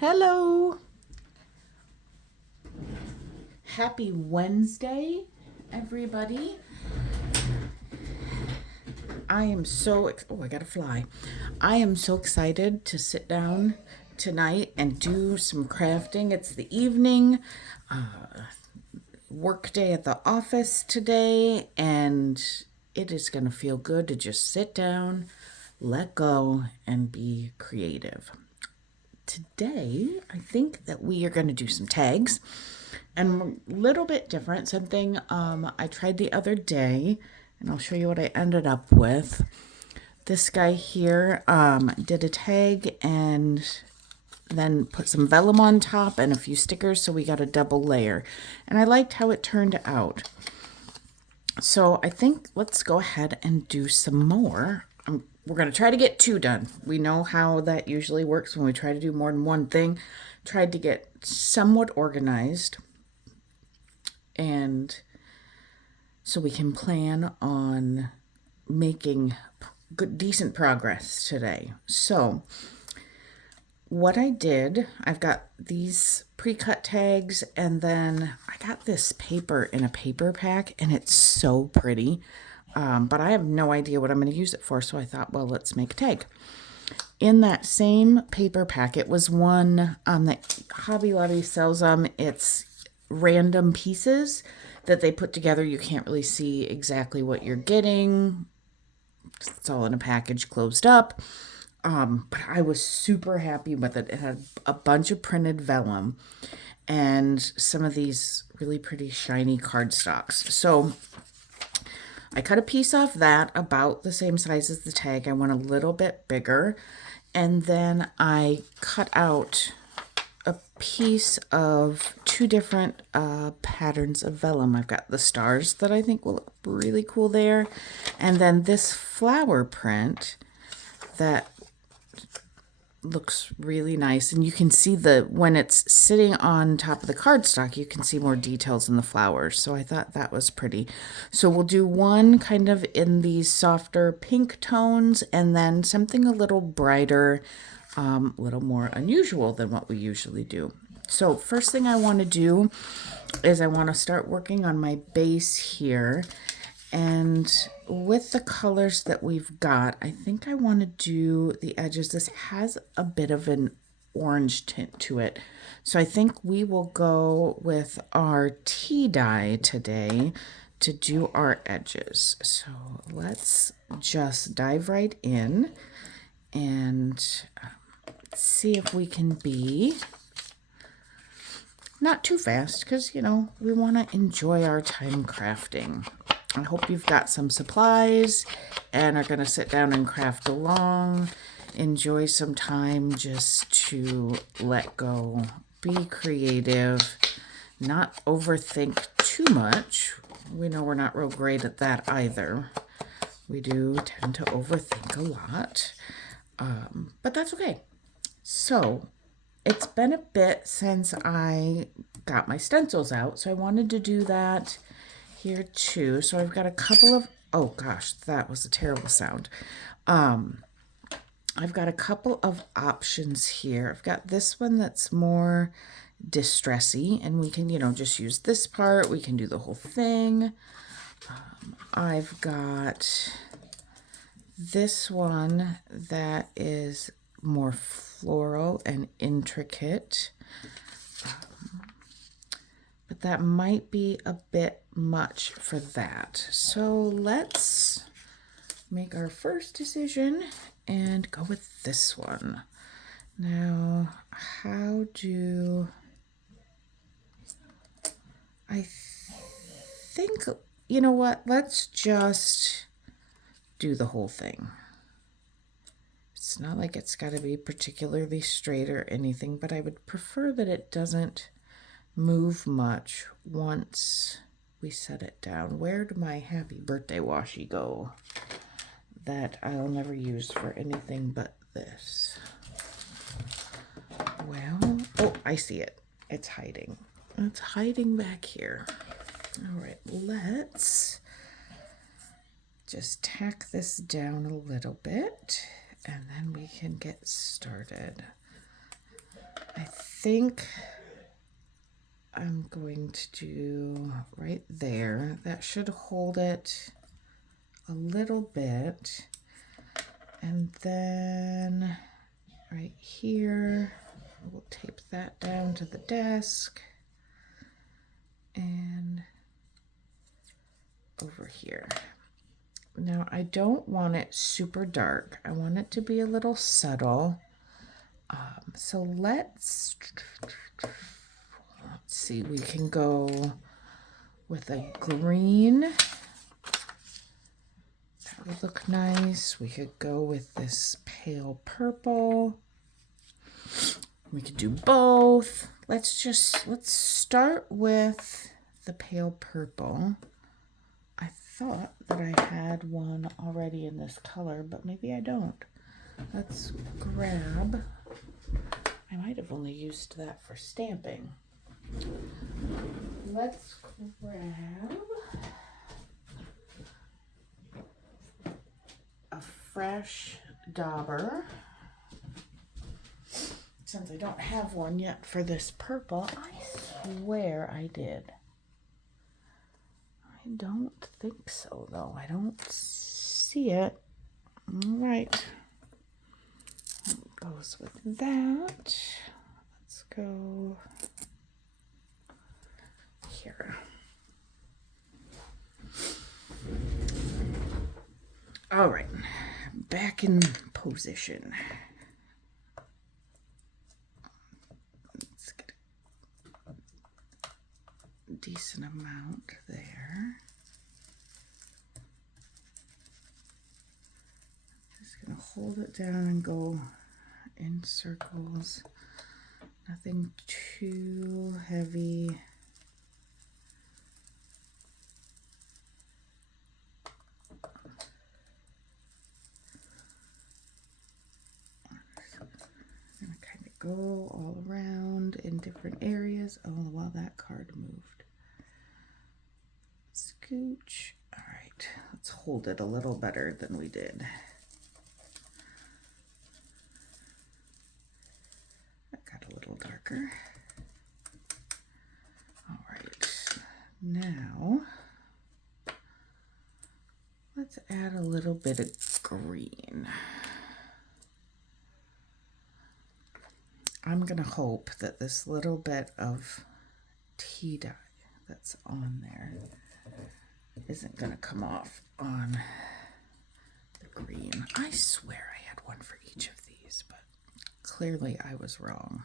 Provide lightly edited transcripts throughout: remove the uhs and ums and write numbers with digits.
Hello. Happy Wednesday, everybody. I got to fly. I am so excited to sit down tonight and do some crafting. It's the evening, work day at the office today, and it is going to feel good to just sit down, let go, and be creative. Today, I think that we are going to do some tags and a little bit different. Something I tried the other day, and I'll show you what I ended up with. This guy here did a tag and then put some vellum on top and a few stickers, so we got a double layer. And I liked how it turned out. So I think let's go ahead and do some more. We're going to try to get 2 done. We know how that usually works when we try to do more than one thing. Tried to get somewhat organized, and so we can plan on making decent progress today. So what I did, I've got these pre-cut tags, and then I got this paper in a paper pack, and it's so pretty. But I have no idea what I'm going to use it for, so I thought, well, let's make a tag. In that same paper pack, it was one that Hobby Lobby sells. It's random pieces that they put together. You can't really see exactly what you're getting. It's all in a package closed up. But I was super happy with it. It had a bunch of printed vellum and some of these really pretty shiny cardstocks. So I cut a piece off that about the same size as the tag. I went a little bit bigger. And then I cut out a piece of 2 different patterns of vellum. I've got the stars that I think will look really cool there. And then this flower print that looks really nice, and you can see when it's sitting on top of the cardstock, you can see more details in the flowers. So I thought that was pretty. So we'll do one kind of in these softer pink tones, and then something a little brighter, a little more unusual than what we usually do. So first thing I want to do is I want to start working on my base here. And with the colors that we've got, I think I want to do the edges. This has a bit of an orange tint to it. So I think we will go with our tea dye today to do our edges. So let's just dive right in and see if we can be not too fast, because, we want to enjoy our time crafting. I hope you've got some supplies and are going to sit down and craft along. Enjoy some time just to let go, be creative, not overthink too much. We know we're not real great at that either. We do tend to overthink a lot, but that's okay. So it's been a bit since I got my stencils out, so I wanted to do that here too. So I've got a couple of, oh gosh, that was a terrible sound. I've got a couple of options here. I've got this one that's more distressy, and we can, just use this part. We can do the whole thing. I've got this one that is more floral and intricate. But that might be a bit much for that. So let's make our first decision and go with this one. Now, how do I think, you know what? Let's just do the whole thing. It's not like it's got to be particularly straight or anything, but I would prefer that it doesn't move much once we set it down. Where did my happy birthday washi go that I'll never use for anything but this? Well, oh, I see it. It's hiding. It's hiding back here. All right, let's just tack this down a little bit, and then we can get started. I think I'm going to do right there. That should hold it a little bit. And then right here, we'll tape that down to the desk. And over here. Now I don't want it super dark. I want it to be a little subtle. So let's see, we can go with a green. That would look nice. We could go with this pale purple. We could do both. Let's start with the pale purple. I thought that I had one already in this color, but maybe I don't. Let's grab, I might have only used that for stamping. Let's grab a fresh dauber. Since I don't have one yet for this purple, I swear I did. I don't think so, though. I don't see it. All right. That goes with that. Let's go here. All right. Back in position. Let's get a decent amount there. Just gonna hold it down and go in circles. Nothing too heavy. Go all around in different areas. Oh, well, that card moved. Scooch. All right, let's hold it a little better than we did. That got a little darker. All right, now let's add a little bit of green. I'm going to hope that this little bit of tea dye that's on there isn't going to come off on the green. I swear I had one for each of these, but clearly I was wrong.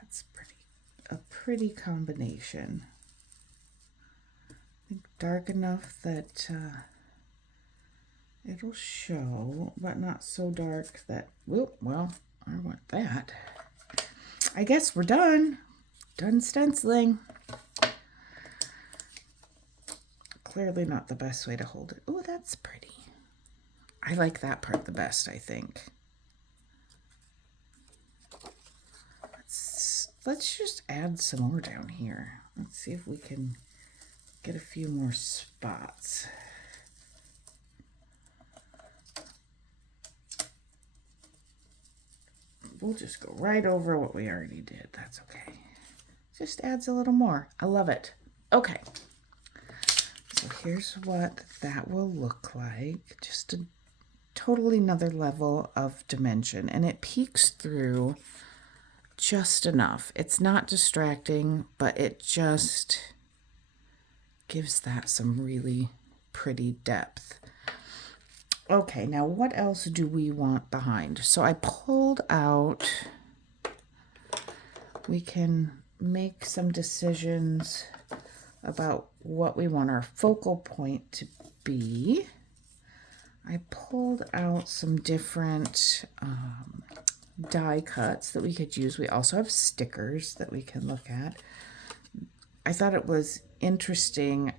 That's a pretty combination. I think dark enough that it'll show, but not so dark that, whoop, well, I want that. I guess we're done. Done stenciling. Clearly not the best way to hold it. Oh, that's pretty. I like that part the best, I think. Let's just add some more down here. Let's see if we can get a few more spots. We'll just go right over what we already did. That's okay. Just adds a little more. I love it. Okay. So here's what that will look like. Just a totally another level of dimension. And it peeks through just enough. It's not distracting, but it just gives that some really pretty depth. Okay, now what else do we want behind? So I pulled out, we can make some decisions about what we want our focal point to be. I pulled out some different die cuts that we could use. We also have stickers that we can look at. I thought it was interesting.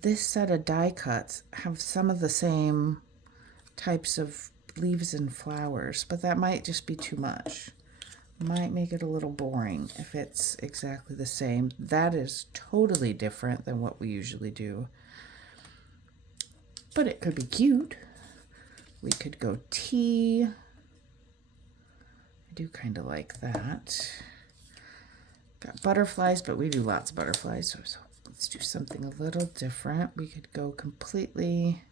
This set of die cuts have some of the same types of leaves and flowers, but that might just be too much. might make it a little boring if it's exactly the same. That is totally different than what we usually do. But it could be cute. We could go tea. I do kind of like that. Got butterflies, but we do lots of butterflies, so let's do something a little different. We could go completely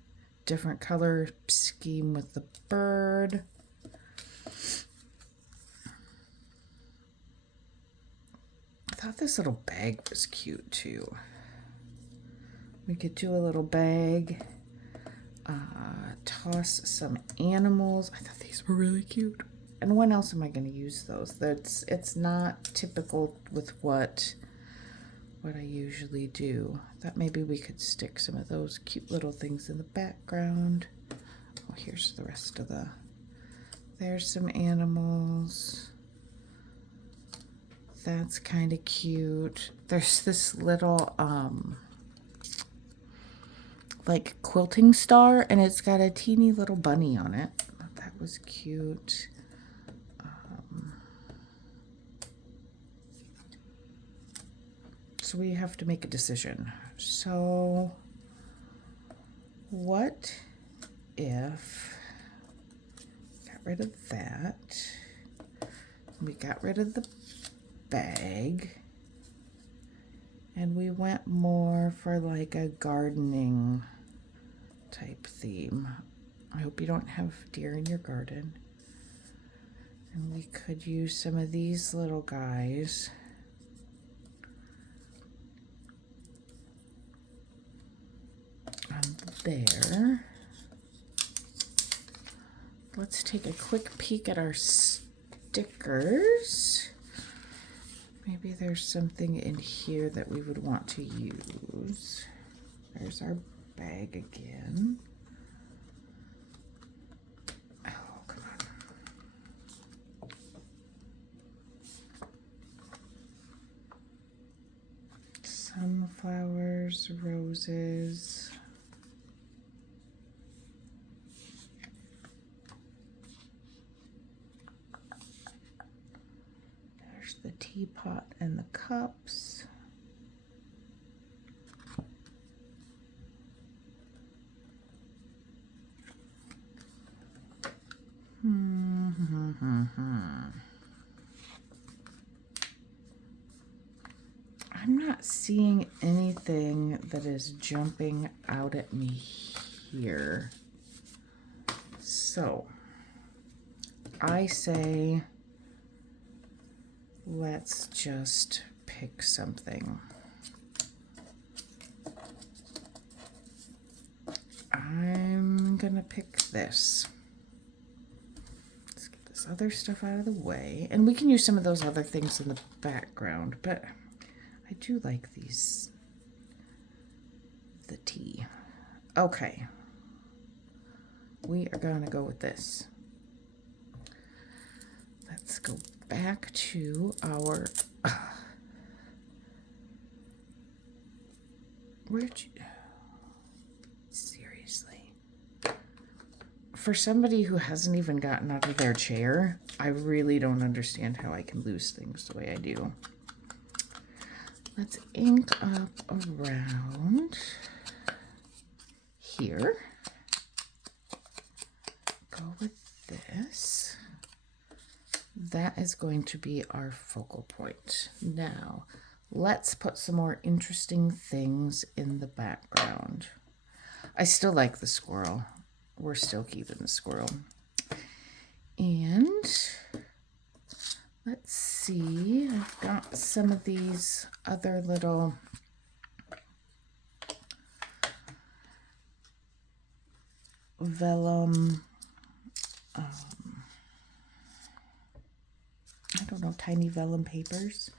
different color scheme with the bird. I thought this little bag was cute too. We could do a little bag, toss some animals. I thought these were really cute. And when else am I going to use those? It's not typical with what I usually do. I thought maybe we could stick some of those cute little things in the background. Oh, here's the rest of the, there's some animals. That's kind of cute. There's this little, like quilting star, and it's got a teeny little bunny on it. That was cute. So we have to make a decision. So what if, got rid of that, we got rid of the bag, and we went more for like a gardening type theme. I hope you don't have deer in your garden. And we could use some of these little guys. On there. Let's take a quick peek at our stickers. Maybe there's something in here that we would want to use. There's our bag again. Oh, come on. Sunflowers, roses. The teapot and the cups. I'm not seeing anything that is jumping out at me here. So I say let's just pick something. I'm gonna pick this. Let's get this other stuff out of the way. And we can use some of those other things in the background, but I do like these, the tea. Okay. We are gonna go with this. Let's go back to our, where'd you, seriously. For somebody who hasn't even gotten out of their chair, I really don't understand how I can lose things the way I do. Let's ink up around here. Go with this. That is going to be our focal point. Now, let's put some more interesting things in the background. I still like the squirrel. We're still keeping the squirrel. And let's see, I've got some of these other little vellum, I don't know, tiny vellum papers.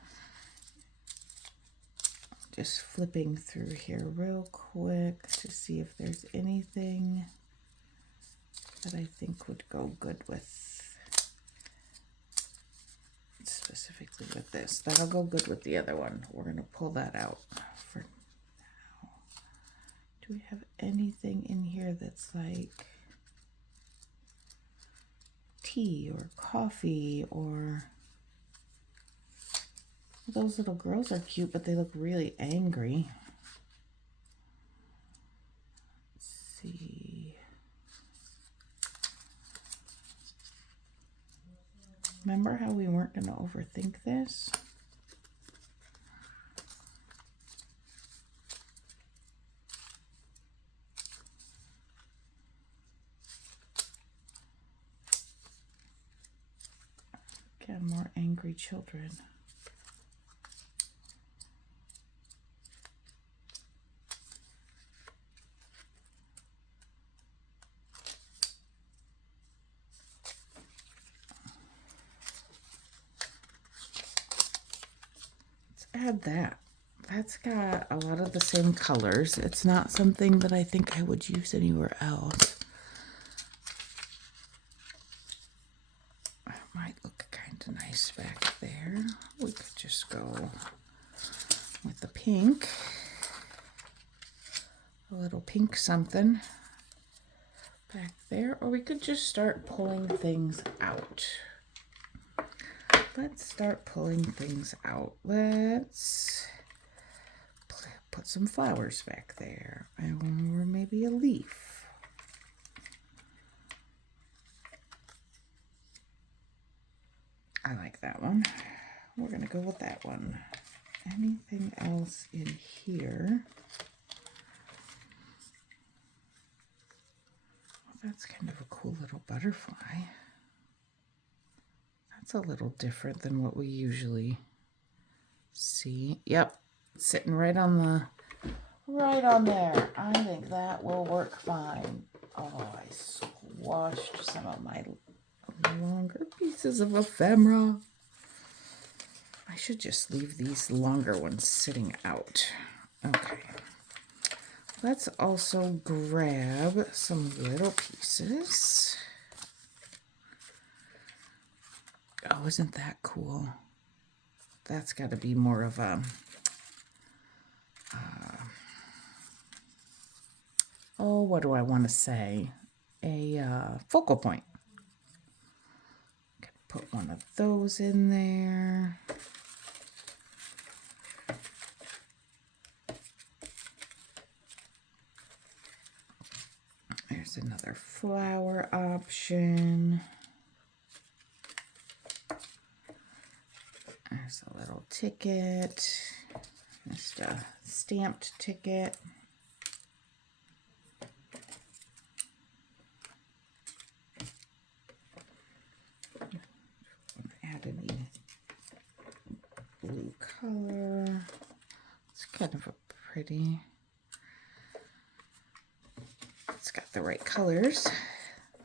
Just flipping through here real quick to see if there's anything that I think would go good with, specifically with this. That'll go good with the other one. We're going to pull that out for now. Do we have anything in here that's like tea or coffee or Those little girls are cute, but they look really angry. Let's see. Remember how we weren't going to overthink this? Get more angry children. Add that. That's got a lot of the same colors. It's not something that I think I would use anywhere else. It might look kind of nice back there. We could just go with the pink. A little pink something back there. Or we could just start pulling things out. Let's start pulling things out. Let's put some flowers back there, or maybe a leaf. I like that one. We're gonna go with that one. Anything else in here? Well, that's kind of a cool little butterfly. That's a little different than what we usually see. Yep, sitting right on there. I think that will work fine. Oh, I squashed some of my longer pieces of ephemera. I should just leave these longer ones sitting out. Okay. Let's also grab some little pieces. Oh, isn't that cool? That's got to be more of a, what do I want to say? A focal point. Put one of those in there. There's another flower option. There's a little ticket, just a stamped ticket. Add any blue color. It's kind of a pretty, it's got the right colors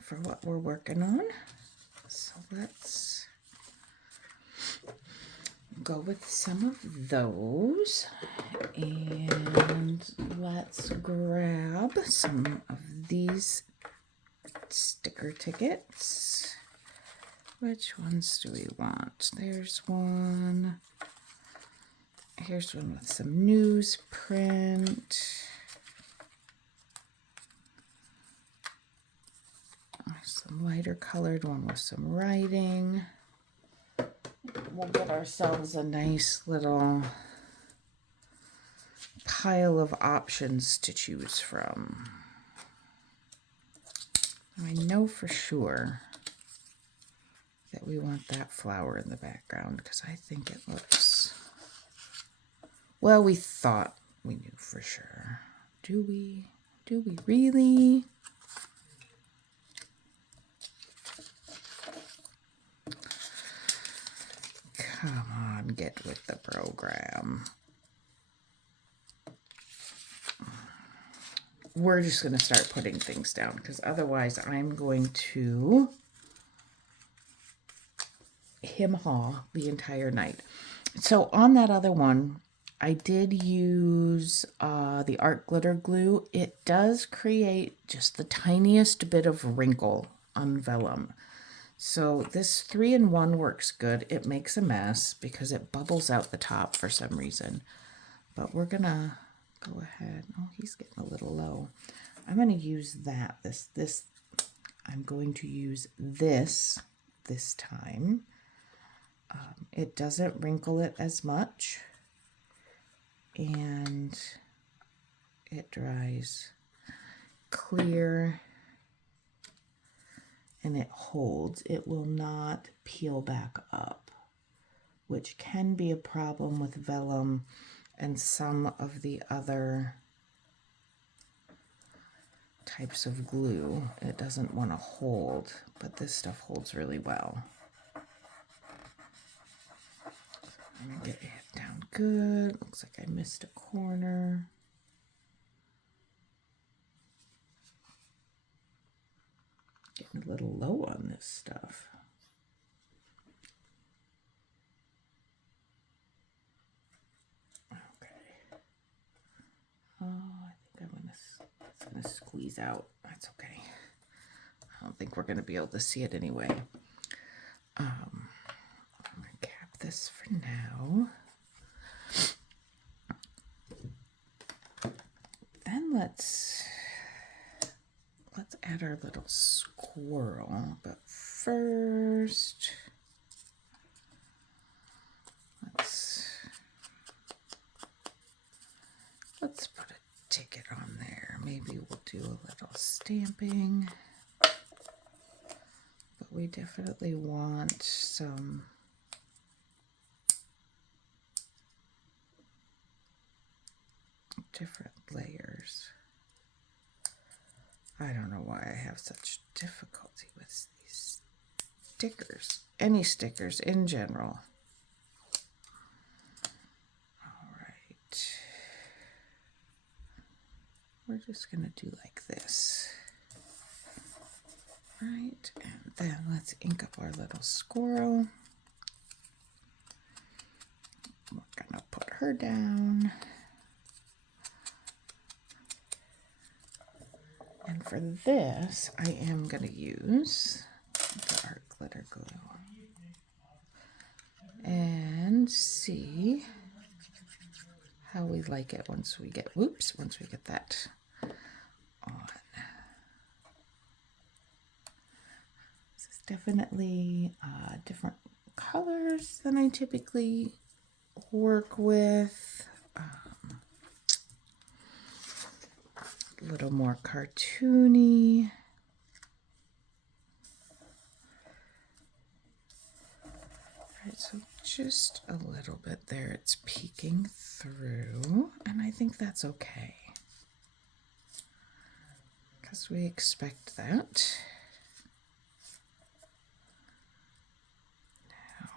for what we're working on. So let's go with some of those, and let's grab some of these sticker tickets. Which ones do we want? There's one. Here's one with some newsprint. There's some lighter colored one with some writing. We'll get ourselves a nice little pile of options to choose from. I know for sure that we want that flower in the background because I think it looks, well, we thought we knew for sure. Do we? Do we really? Come on, get with the program. We're just going to start putting things down because otherwise I'm going to hem-haw the entire night. So on that other one, I did use the art glitter glue. It does create just the tiniest bit of wrinkle on vellum. So this 3-in-1 works good. It makes a mess because it bubbles out the top for some reason. But we're gonna go ahead. Oh, he's getting a little low. I'm gonna use that. I'm going to use this time. It doesn't wrinkle it as much, and it dries clear, and it holds. It will not peel back up, which can be a problem with vellum and some of the other types of glue. It doesn't want to hold, but this stuff holds really well. I'm gonna get it down good. Looks like I missed a corner. Getting a little low on this stuff. Okay. Oh, I think it's gonna squeeze out. That's okay. I don't think we're gonna be able to see it anyway. I'm gonna cap this for now. Then let's add our little squirrel, but first let's put a ticket on there. Maybe we'll do a little stamping, but we definitely want some different layers. I don't know why I have such difficulty with these stickers, any stickers in general. All right, we're just gonna do like this. Right, and then let's ink up our little squirrel. We're gonna put her down. And for this, I am going to use the art glitter glue and see how we like it once we get, once we get that on. This is definitely different colors than I typically work with. A little more cartoony. All right, so just a little bit there. It's peeking through, and I think that's okay, because we expect that. Now,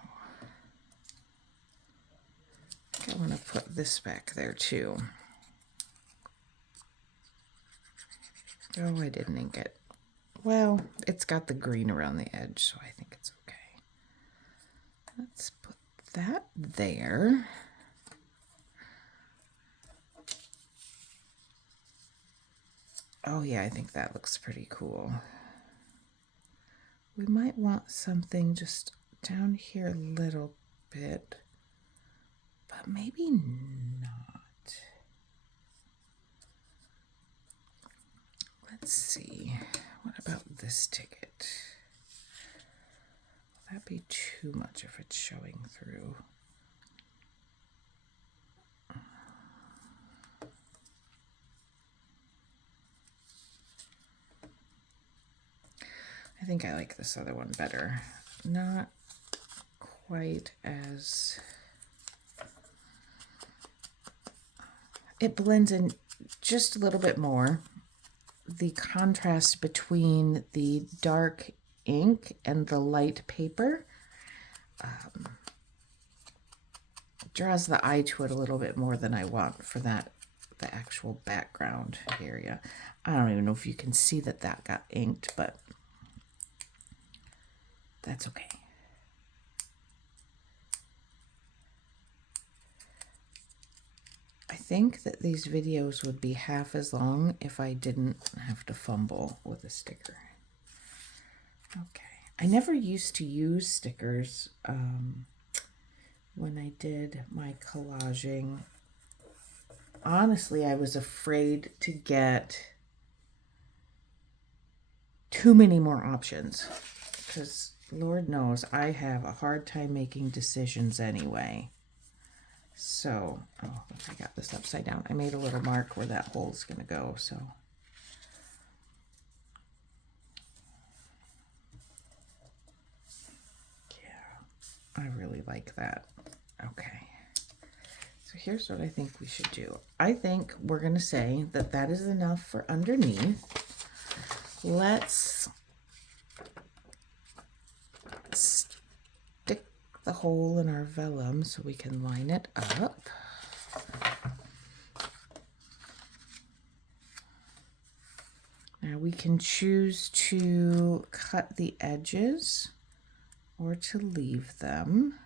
I think I want to put this back there too. Oh, I didn't ink it. Well, it's got the green around the edge, so I think it's okay. Let's put that there. Oh yeah, I think that looks pretty cool. We might want something just down here a little bit, but maybe not. Let's see, what about this ticket? Will that be too much if it's showing through? I think I like this other one better. Not quite as... It blends in just a little bit more. The contrast between the dark ink and the light paper draws the eye to it a little bit more than I want for that, the actual background area. I don't even know if you can see that that got inked, but that's okay. I think that these videos would be half as long if I didn't have to fumble with a sticker. Okay, I never used to use stickers when I did my collaging. Honestly, I was afraid to get too many more options because Lord knows I have a hard time making decisions anyway. So, oh, I got this upside down. I made a little mark where that hole is going to go, so. Yeah, I really like that. Okay. So here's what I think we should do. I think we're going to say that that is enough for underneath. Let's stick the hole in our vellum so we can line it up. Now we can choose to cut the edges or to leave them.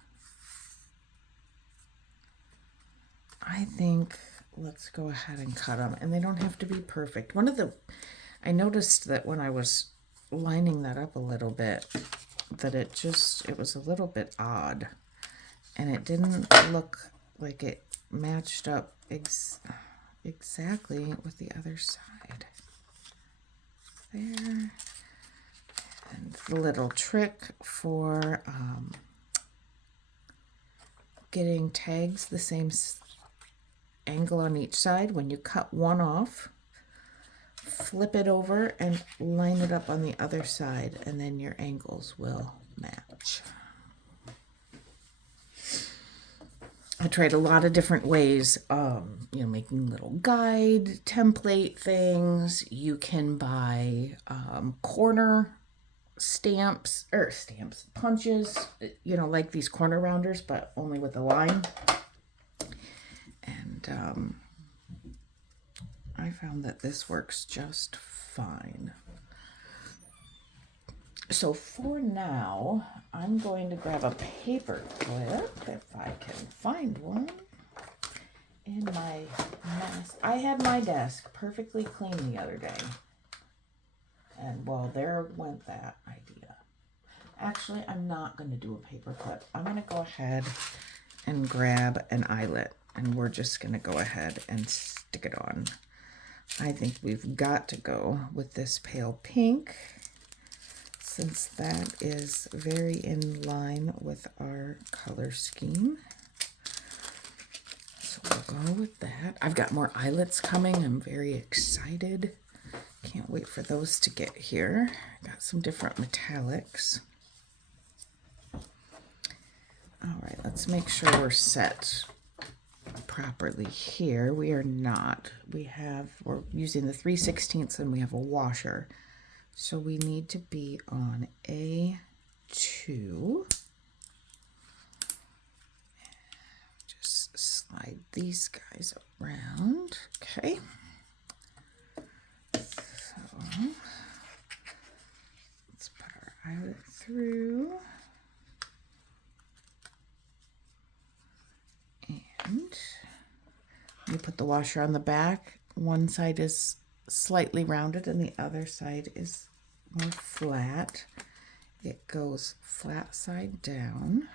I think let's go ahead and cut them, and they don't have to be perfect. I noticed that when I was lining that up a little bit, that it was a little bit odd, and it didn't look like it matched up exactly with the other side. There. And the little trick for getting tags the same angle on each side, when you cut one off, flip it over and line it up on the other side, and then your angles will match. I tried a lot of different ways, making little guide template things. You can buy corner punches, like these corner rounders, but only with a line. And I found that this works just fine. So for now, I'm going to grab a paper clip, if I can find one, in my mess. I had my desk perfectly clean the other day. And well, there went that idea. Actually, I'm not going to do a paper clip. I'm going to go ahead and grab an eyelet, and we're just going to go ahead and stick it on. I think we've got to go with this pale pink, since that is very in line with our color scheme. So we'll go with that. I've got more eyelets coming. I'm very excited. Can't wait for those to get here. Got some different metallics. All right, let's make sure we're set properly here. We are not. We're using the 3/16 and we have a washer. So we need to be on A2. Just slide these guys around. Okay. So let's put our eyelet through. And you put the washer on the back. One side is slightly rounded and the other side is more flat. It goes flat side down.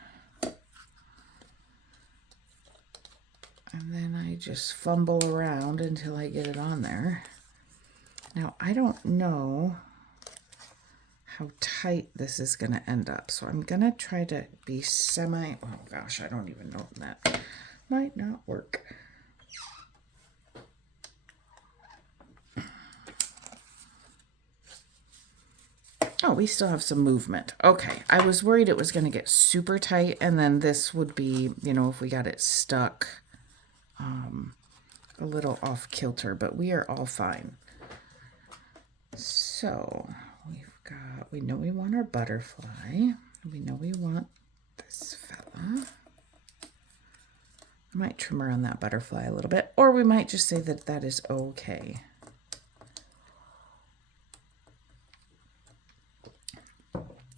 And then I just fumble around until I get it on there. Now, I don't know how tight this is going to end up, so I'm going to try to be oh gosh, I don't even know that might not work. Oh, we still have some movement. Okay, I was worried it was going to get super tight, and then this would be, if we got it stuck a little off kilter, but we are all fine. So we know we want our butterfly. We know we want this fella. I might trim around that butterfly a little bit, or we might just say that that is okay.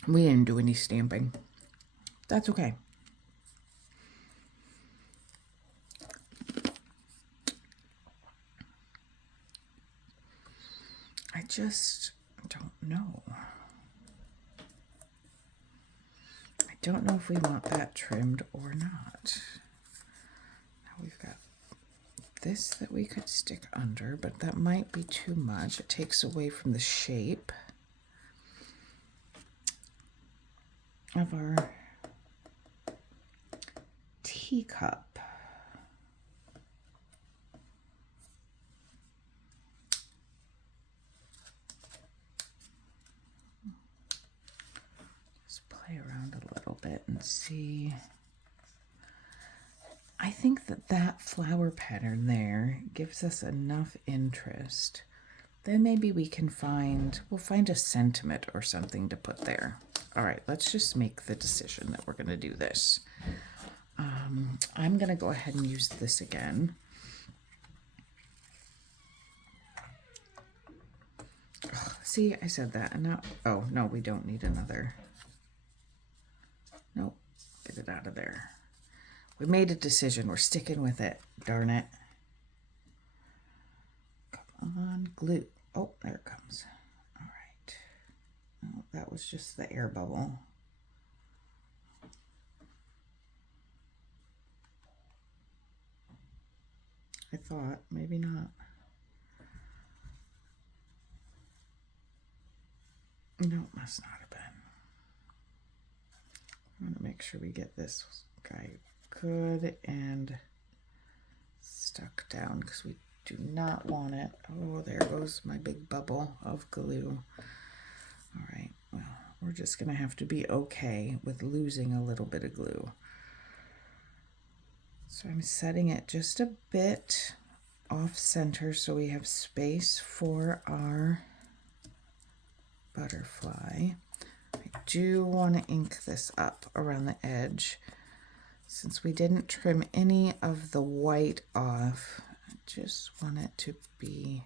We didn't do any stamping. That's okay. I just don't know. I don't know if we want that trimmed or not. Now we've got this that we could stick under, but that might be too much. It takes away from the shape. of our teacup. Just play around a little bit and see. I think that flower pattern there gives us enough interest. Then maybe we'll find a sentiment or something to put there. All right, let's just make the decision that we're going to do this. I'm going to go ahead and use this again. Ugh, see, I said that. And now, oh, no, we don't need another. Nope, get it out of there. We made a decision. We're sticking with it. Darn it. Come on, glue. Oh, there it comes. All right. Oh, that was just the air bubble. I thought, maybe not. No, it must not have been. I want to make sure we get this guy good and stuck down because we do not want it. Oh, there goes my big bubble of glue. All right, well, we're just going to have to be okay with losing a little bit of glue. So I'm setting it just a bit off center so we have space for our butterfly. I do want to ink this up around the edge. Since we didn't trim any of the white off, I just want it to be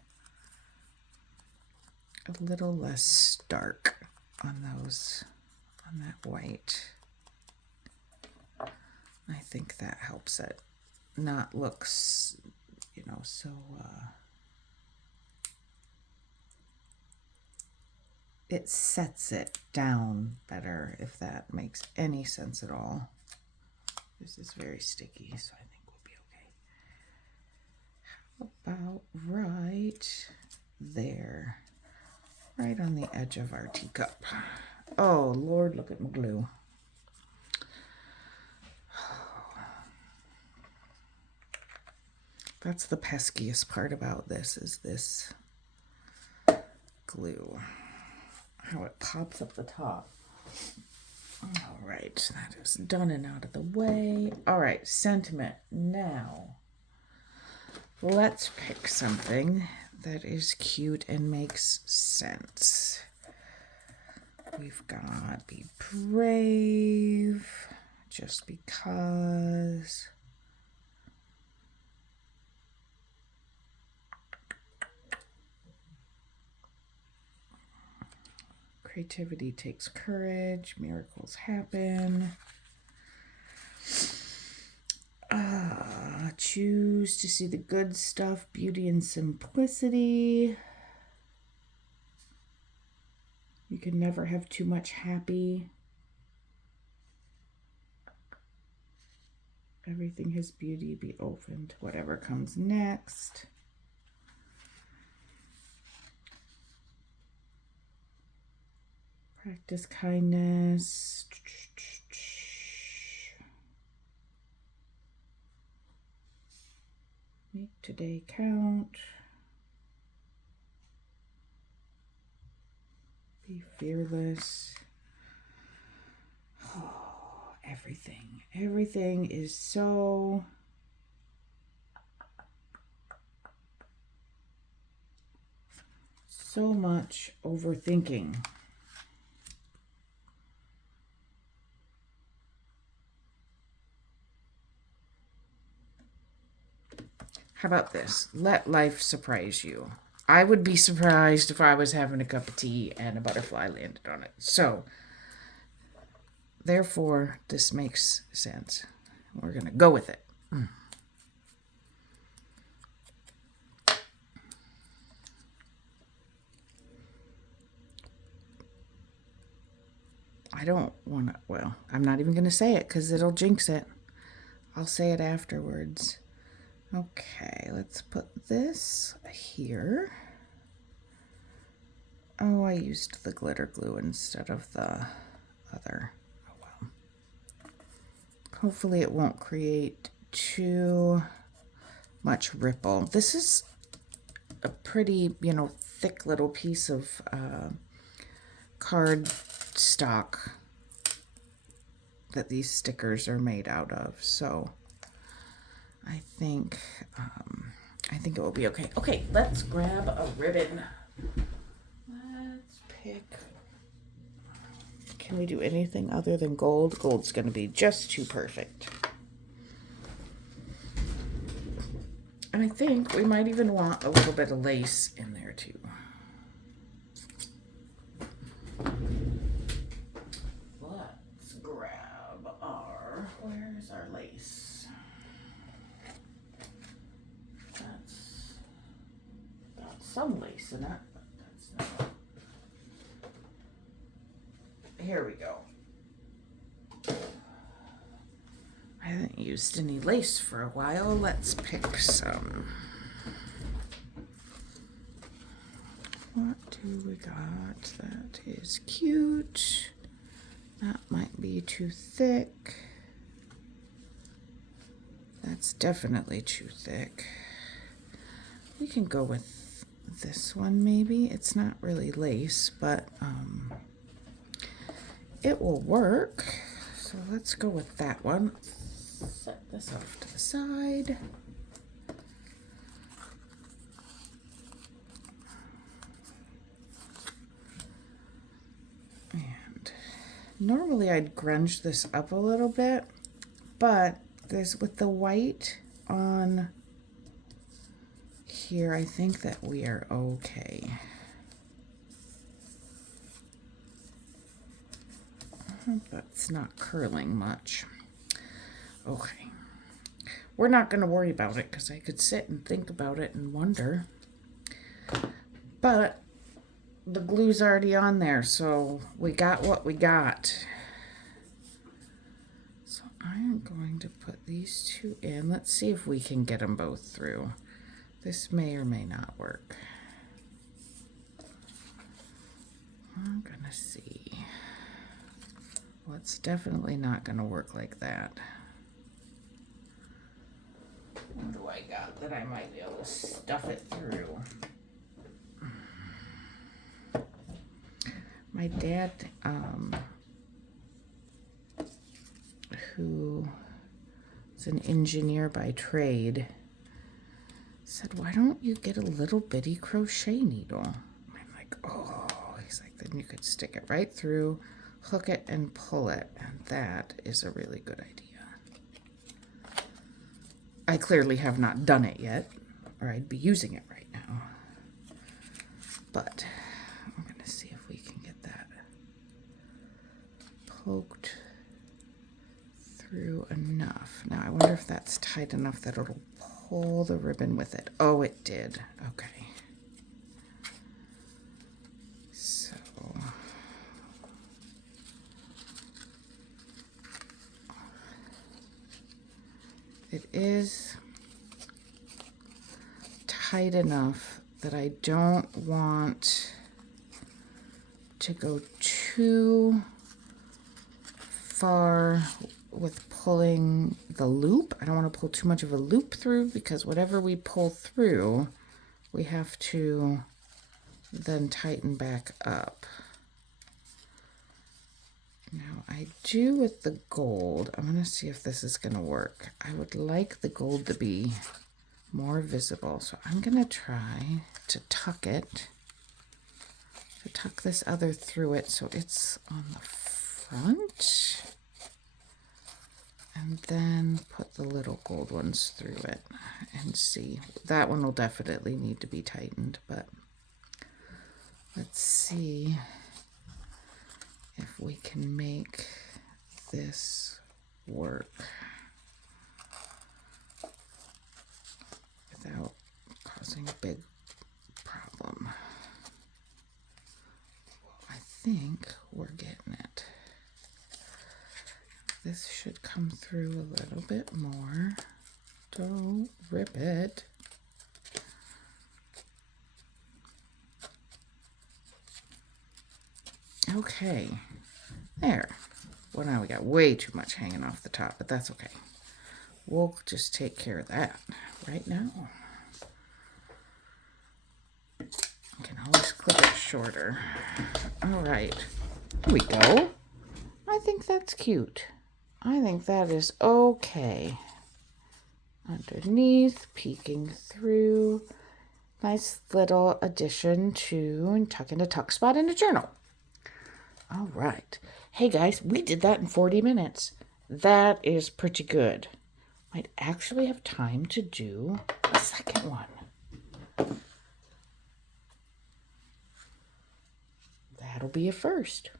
a little less stark on that white. I think that helps it not look, so it sets it down better, if that makes any sense at all. This is very sticky, so I think we'll be okay. How about right there? Right on the edge of our teacup. Oh, Lord, look at my glue. That's the peskiest part about this, is this glue. How it pops up the top. All right, that is done and out of the way. All right, sentiment. Now, let's pick something that is cute and makes sense. We've got Be Brave, Just Because. Creativity takes courage, miracles happen. Choose to see the good stuff, beauty and simplicity. You can never have too much happy. Everything has beauty, be open to whatever comes next. Practice kindness. Make today count. Be fearless. Oh, everything. Everything is so much overthinking. How about this? Let life surprise you. I would be surprised if I was having a cup of tea and a butterfly landed on it. So, therefore, this makes sense. We're going to go with it. I don't want to, well, I'm not even going to say it because it'll jinx it. I'll say it afterwards. Okay, let's put this here. Oh, I used the glitter glue instead of the other. Oh Hopefully it won't create too much ripple. This is a pretty, thick little piece of card stock that these stickers are made out of. So I think it will be okay. Okay, let's grab a ribbon. Let's pick. Can we do anything other than gold? Gold's going to be just too perfect. And I think we might even want a little bit of lace in there too. Let's grab where's our lace? That's got some lace in it, but that's not. Here we go. I haven't used any lace for a while. Let's pick some. What do we got? That is cute. That might be too thick. That's definitely too thick. We can go with this one maybe. It's not really lace, but it will work. So let's go with that one. Set this off to the side. And normally I'd grunge this up a little bit, but with the white on here, I think that we are okay. That's not curling much. Okay. We're not going to worry about it because I could sit and think about it and wonder. But the glue's already on there, so we got what we got. So I am going to put these two in. Let's see if we can get them both through. This may or may not work. I'm going to see. Well, it's definitely not going to work like that. What do I got that I might be able to stuff it through? My dad, who is an engineer by trade, said, why don't you get a little bitty crochet needle? I'm like, oh, he's like, then you could stick it right through, hook it and pull it, and that is a really good idea. I clearly have not done it yet, or I'd be using it right now. But I'm going to see if we can get that poked through enough. Now I wonder if that's tight enough that it'll pull the ribbon with it. Oh, it did. Okay. So it is tight enough that I don't want to go too far with pulling the loop. I don't want to pull too much of a loop through because whatever we pull through, we have to then tighten back up. Now I do with the gold, I'm going to see if this is going to work. I would like the gold to be more visible, so I'm going to try to tuck this other through it so it's on the front, and then put the little gold ones through it and see. That one will definitely need to be tightened, but let's see if we can make this work without causing a big problem. Well, I think we're getting it. This should come through a little bit more. Don't rip it. Okay, there. Well, now we got way too much hanging off the top, but that's okay. We'll just take care of that right now. You can always clip it shorter. All right, here we go. I think that's cute. I think that is okay. Underneath, peeking through. Nice little addition to and tuck in a tuck spot in a journal. All right. Hey guys, we did that in 40 minutes. That is pretty good. Might actually have time to do a second one. That'll be a first.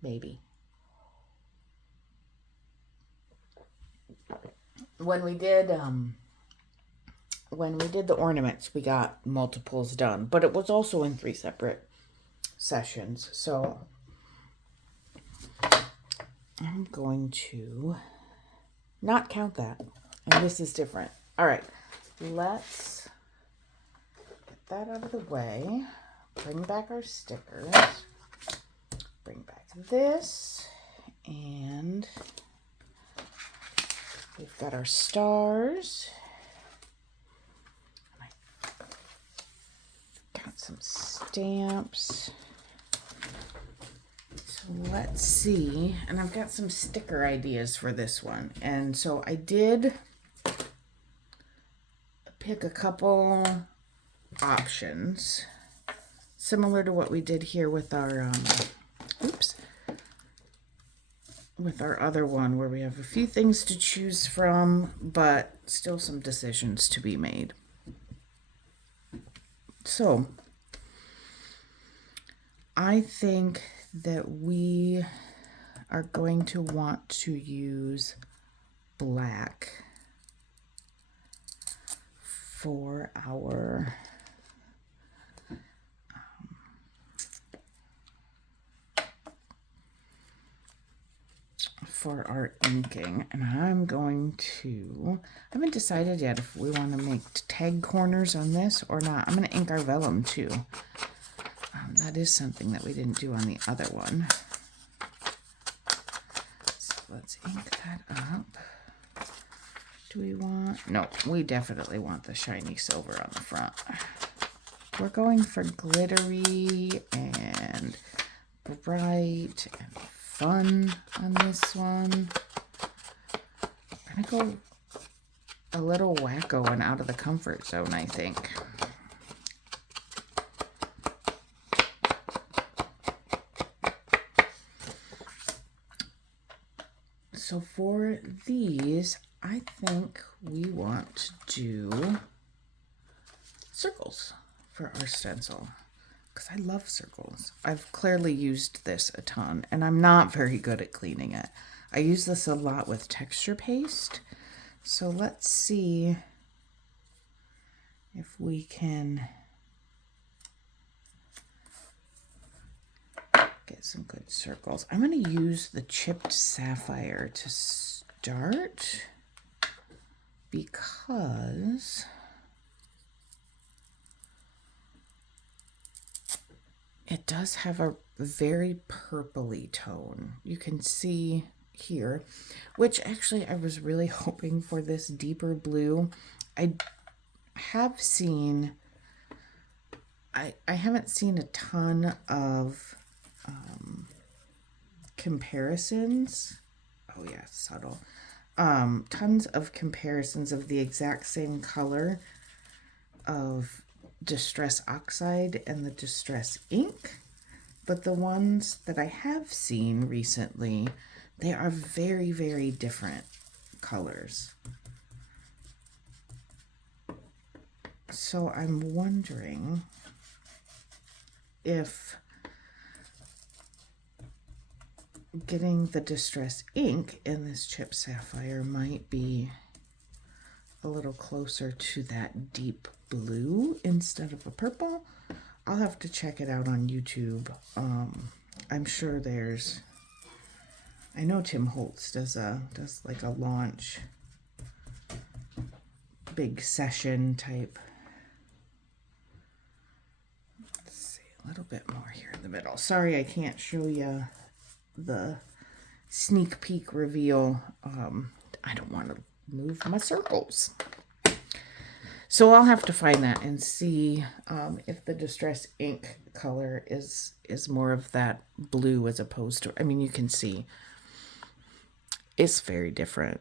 Maybe. When we did the ornaments, we got multiples done, but it was also in 3 separate sessions. So I'm going to not count that. And this is different. All right, let's get that out of the way. Bring back our stickers. Bring back this. And we've got our stars. Got some stamps. So let's see. And I've got some sticker ideas for this one. And so I did pick a couple options similar to what we did here with our with our other one, where we have a few things to choose from, but still some decisions to be made. So I think that we are going to want to use black for our inking. And I haven't decided yet if we want to make tag corners on this or not. I'm going to ink our vellum too. That is something that we didn't do on the other one. So let's ink that up. Do we want... No, we definitely want the shiny silver on the front. We're going for glittery and bright and fun on this one. We're going to go a little wacko and out of the comfort zone, I think. So for these, I think we want to do circles for our stencil, because I love circles. I've clearly used this a ton, and I'm not very good at cleaning it. I use this a lot with texture paste. So let's see if we can get some good circles. I'm going to use the chipped sapphire to start because it does have a very purpley tone. You can see here, which actually I was really hoping for this deeper blue. I have seen, I haven't seen a ton of comparisons. Oh yeah, subtle. Tons of comparisons of the exact same color of Distress Oxide and the Distress Ink, but the ones that I have seen recently, they are very, very different colors. So I'm wondering if getting the Distress Ink in this chip sapphire might be a little closer to that deep blue instead of a purple. I'll have to check it out on YouTube. I'm sure there's, I know Tim Holtz does like a launch big session type. Let's see, a little bit more here in the middle. Sorry I can't show you the sneak peek reveal. I don't want to move my circles. So I'll have to find that and see if the Distress ink color is more of that blue as opposed to, I mean, you can see it's very different.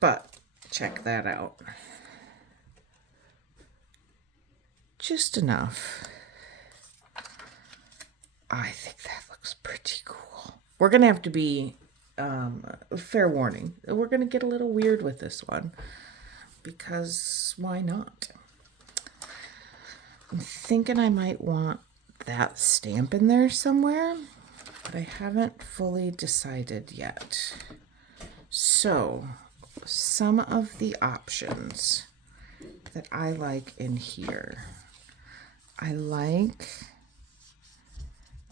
But check that out. Just enough. I think that looks pretty cool. We're going to have to be, fair warning, we're going to get a little weird with this one. Because why not? I'm thinking I might want that stamp in there somewhere, but I haven't fully decided yet. So, some of the options that I like in here. I like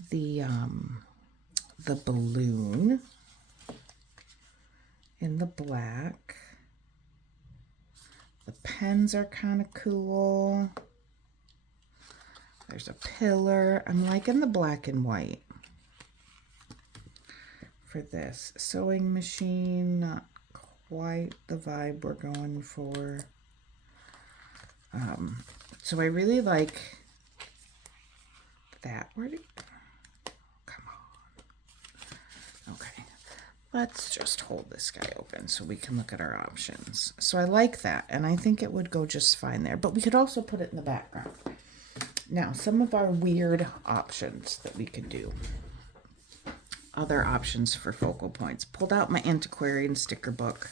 the balloon in the black. The pens are kind of cool. There's a pillar. I'm liking the black and white for this. Sewing machine, not quite the vibe we're going for. So I really like that. Where did, come on. Okay. Let's just hold this guy open so we can look at our options. So I like that, and I think it would go just fine there. But we could also put it in the background. Now, some of our weird options that we could do. Other options for focal points. Pulled out my antiquarian sticker book.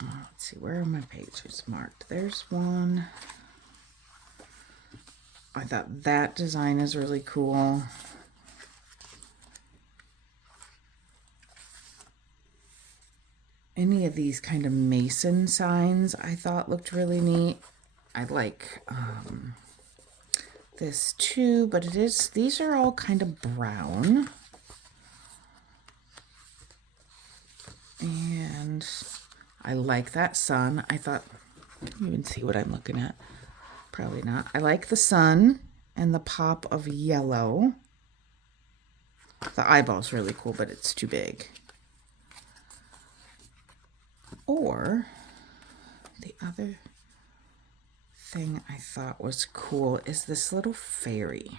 Let's see, where are my pages marked? There's one. I thought that design is really cool. Any of these kind of mason signs I thought looked really neat. I like this too, but these are all kind of brown. And I like that sun. I thought, you can see what I'm looking at. Probably not. I like the sun and the pop of yellow. The eyeball's really cool, but it's too big. Or the other thing I thought was cool is this little fairy.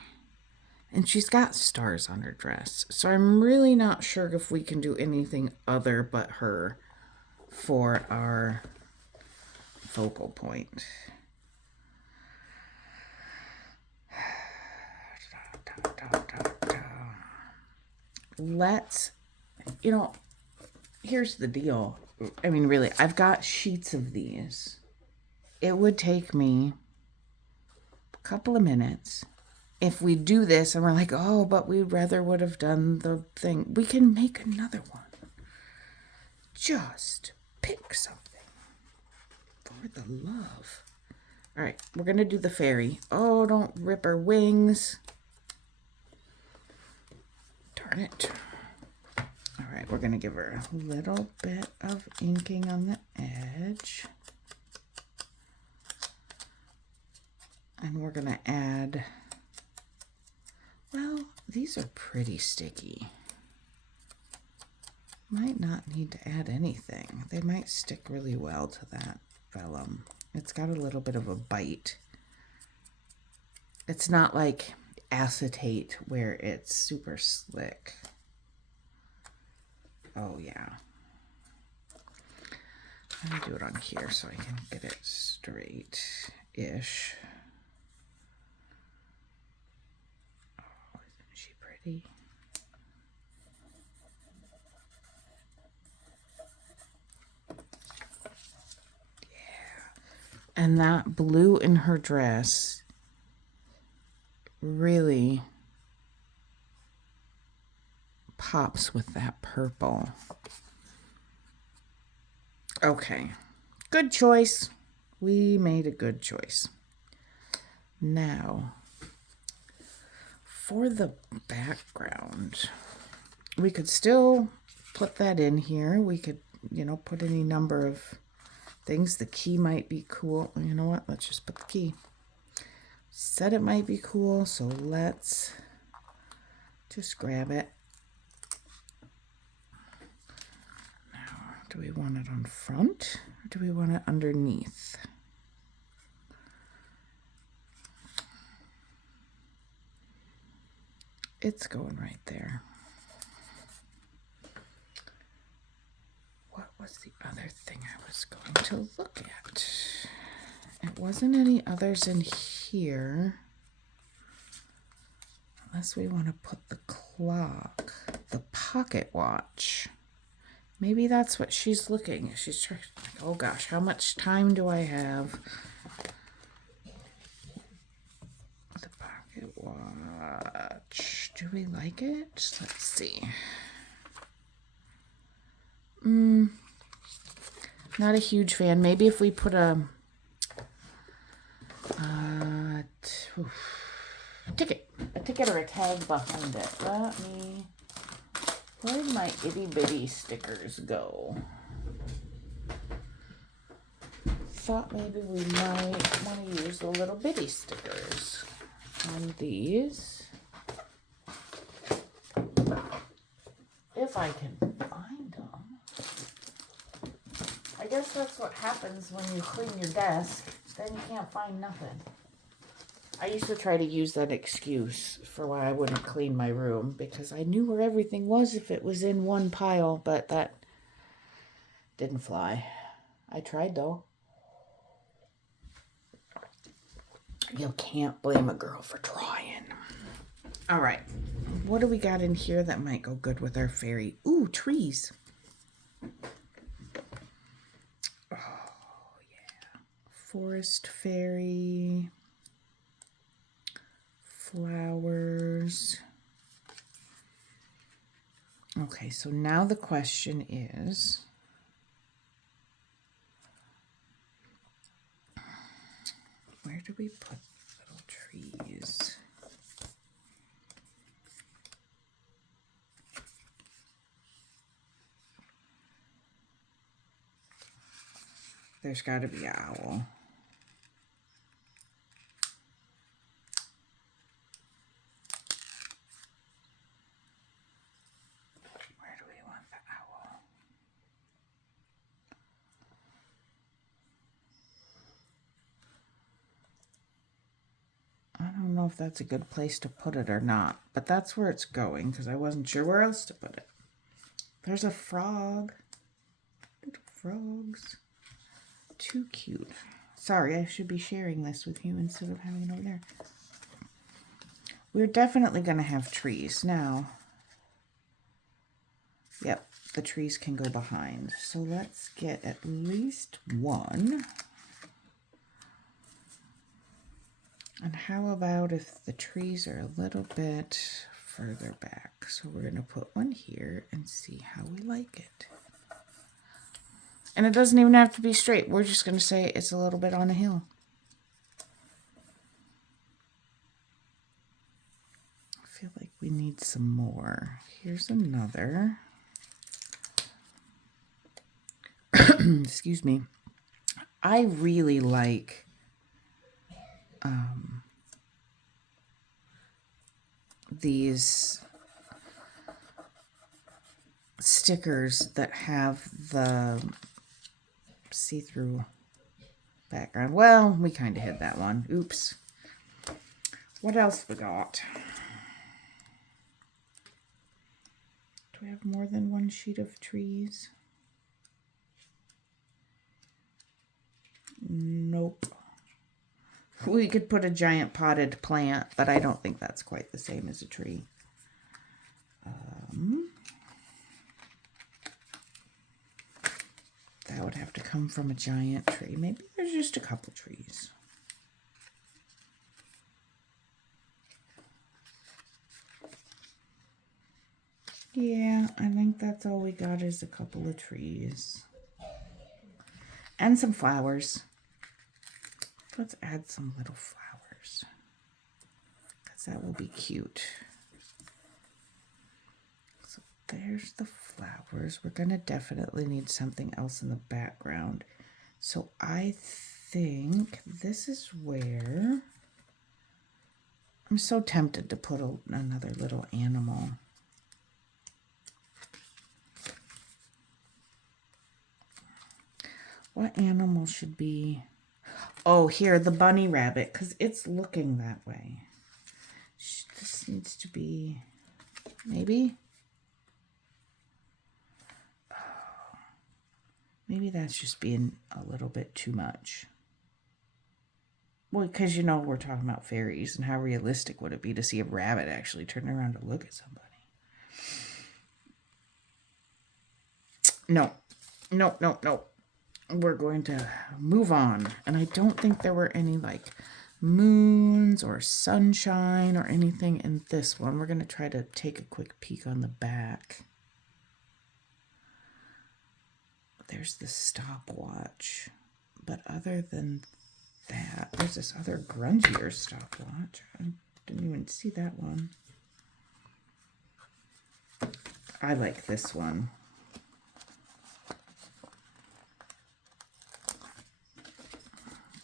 And she's got stars on her dress. So I'm really not sure if we can do anything other but her for our focal point. Let's, here's the deal. I mean, really, I've got sheets of these. It would take me a couple of minutes. If we do this and we're like, oh, but we rather would have done the thing, we can make another one. Just pick something for the love. All right, we're going to do the fairy. Oh, don't rip her wings. Darn it. All right, we're going to give her a little bit of inking on the edge. And we're going to add, well, these are pretty sticky. Might not need to add anything. They might stick really well to that vellum. It's got a little bit of a bite. It's not like acetate where it's super slick. Oh yeah. I'm gonna do it on here so I can get it straight-ish. Oh, isn't she pretty? And that blue in her dress really pops with that purple. Okay, good choice. We made a good choice. Now, for the background, we could still put that in here. We could, put any number of things. The key might be cool. You know what? Let's just put the key. Said it might be cool, so let's just grab it. Now, do we want it on front or do we want it underneath? It's going right there. What was the other thing I was going to look at? It wasn't any others in here. Unless we want to put the clock, the pocket watch. Maybe that's what she's looking. She's trying, oh gosh, how much time do I have? The pocket watch. Do we like it? Let's see. Not a huge fan. Maybe if we put a ticket or a tag behind it. Let me, where'd my itty bitty stickers go? Thought maybe we might want to use the little bitty stickers on these. If I can find them. I guess that's what happens when you clean your desk. Then you can't find nothing. I used to try to use that excuse for why I wouldn't clean my room because I knew where everything was if it was in one pile, but that didn't fly. I tried though. You can't blame a girl for trying. All right. What do we got in here that might go good with our fairy? Ooh, trees. Oh, yeah. Forest fairy. Flowers. Okay, so now the question is, where do we put little trees? There's got to be an owl. Where do we want the owl? I don't know if that's a good place to put it or not, but that's where it's going because I wasn't sure where else to put it. There's a frog. Little frogs. Too cute. Sorry, I should be sharing this with you instead of having it over there. We're definitely going to have trees. Now, yep, the trees can go behind. So let's get at least one. And how about if the trees are a little bit further back? So we're going to put one here and see how we like it. And it doesn't even have to be straight. We're just going to say it's a little bit on a hill. I feel like we need some more. Here's another. Excuse me. I really like these stickers that have the see-through background. Well, we kind of hid that one. Oops. What else we got? Do we have more than one sheet of trees? Nope. We could put a giant potted plant, but I don't think that's quite the same as a tree. That would have to come from a giant tree. Maybe there's just a couple trees. Yeah, I think that's all we got is a couple of trees. And some flowers. Let's add some little flowers. Because that will be cute. So there's the flowers. We're going to definitely need something else in the background. So I think this is where I'm so tempted to put another little animal. What animal should be? Oh, here, the bunny rabbit, because it's looking that way. This needs to be, maybe? Oh, maybe that's just being a little bit too much. Well, because, you know, we're talking about fairies, and how realistic would it be to see a rabbit actually turn around to look at somebody? No. No, no, no. We're going to move on. And I don't think there were any, like, moons or sunshine or anything in this one. We're going to try to take a quick peek on the back. There's the stopwatch. But other than that, there's this other grungier stopwatch. I didn't even see that one. I like this one.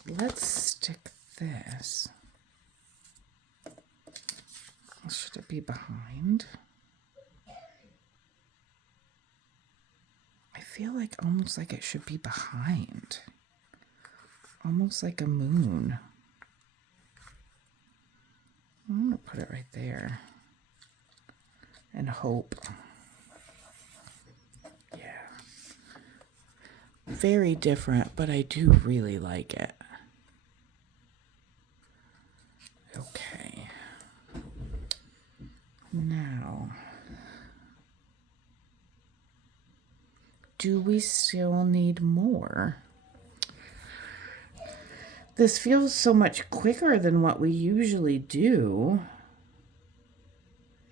Let's stick this. Should it be behind? I feel like almost like it should be behind. Almost like a moon. I'm going to put it right there. And hope. Yeah. Very different, but I do really like it. Okay. Now, do we still need more? This feels so much quicker than what we usually do.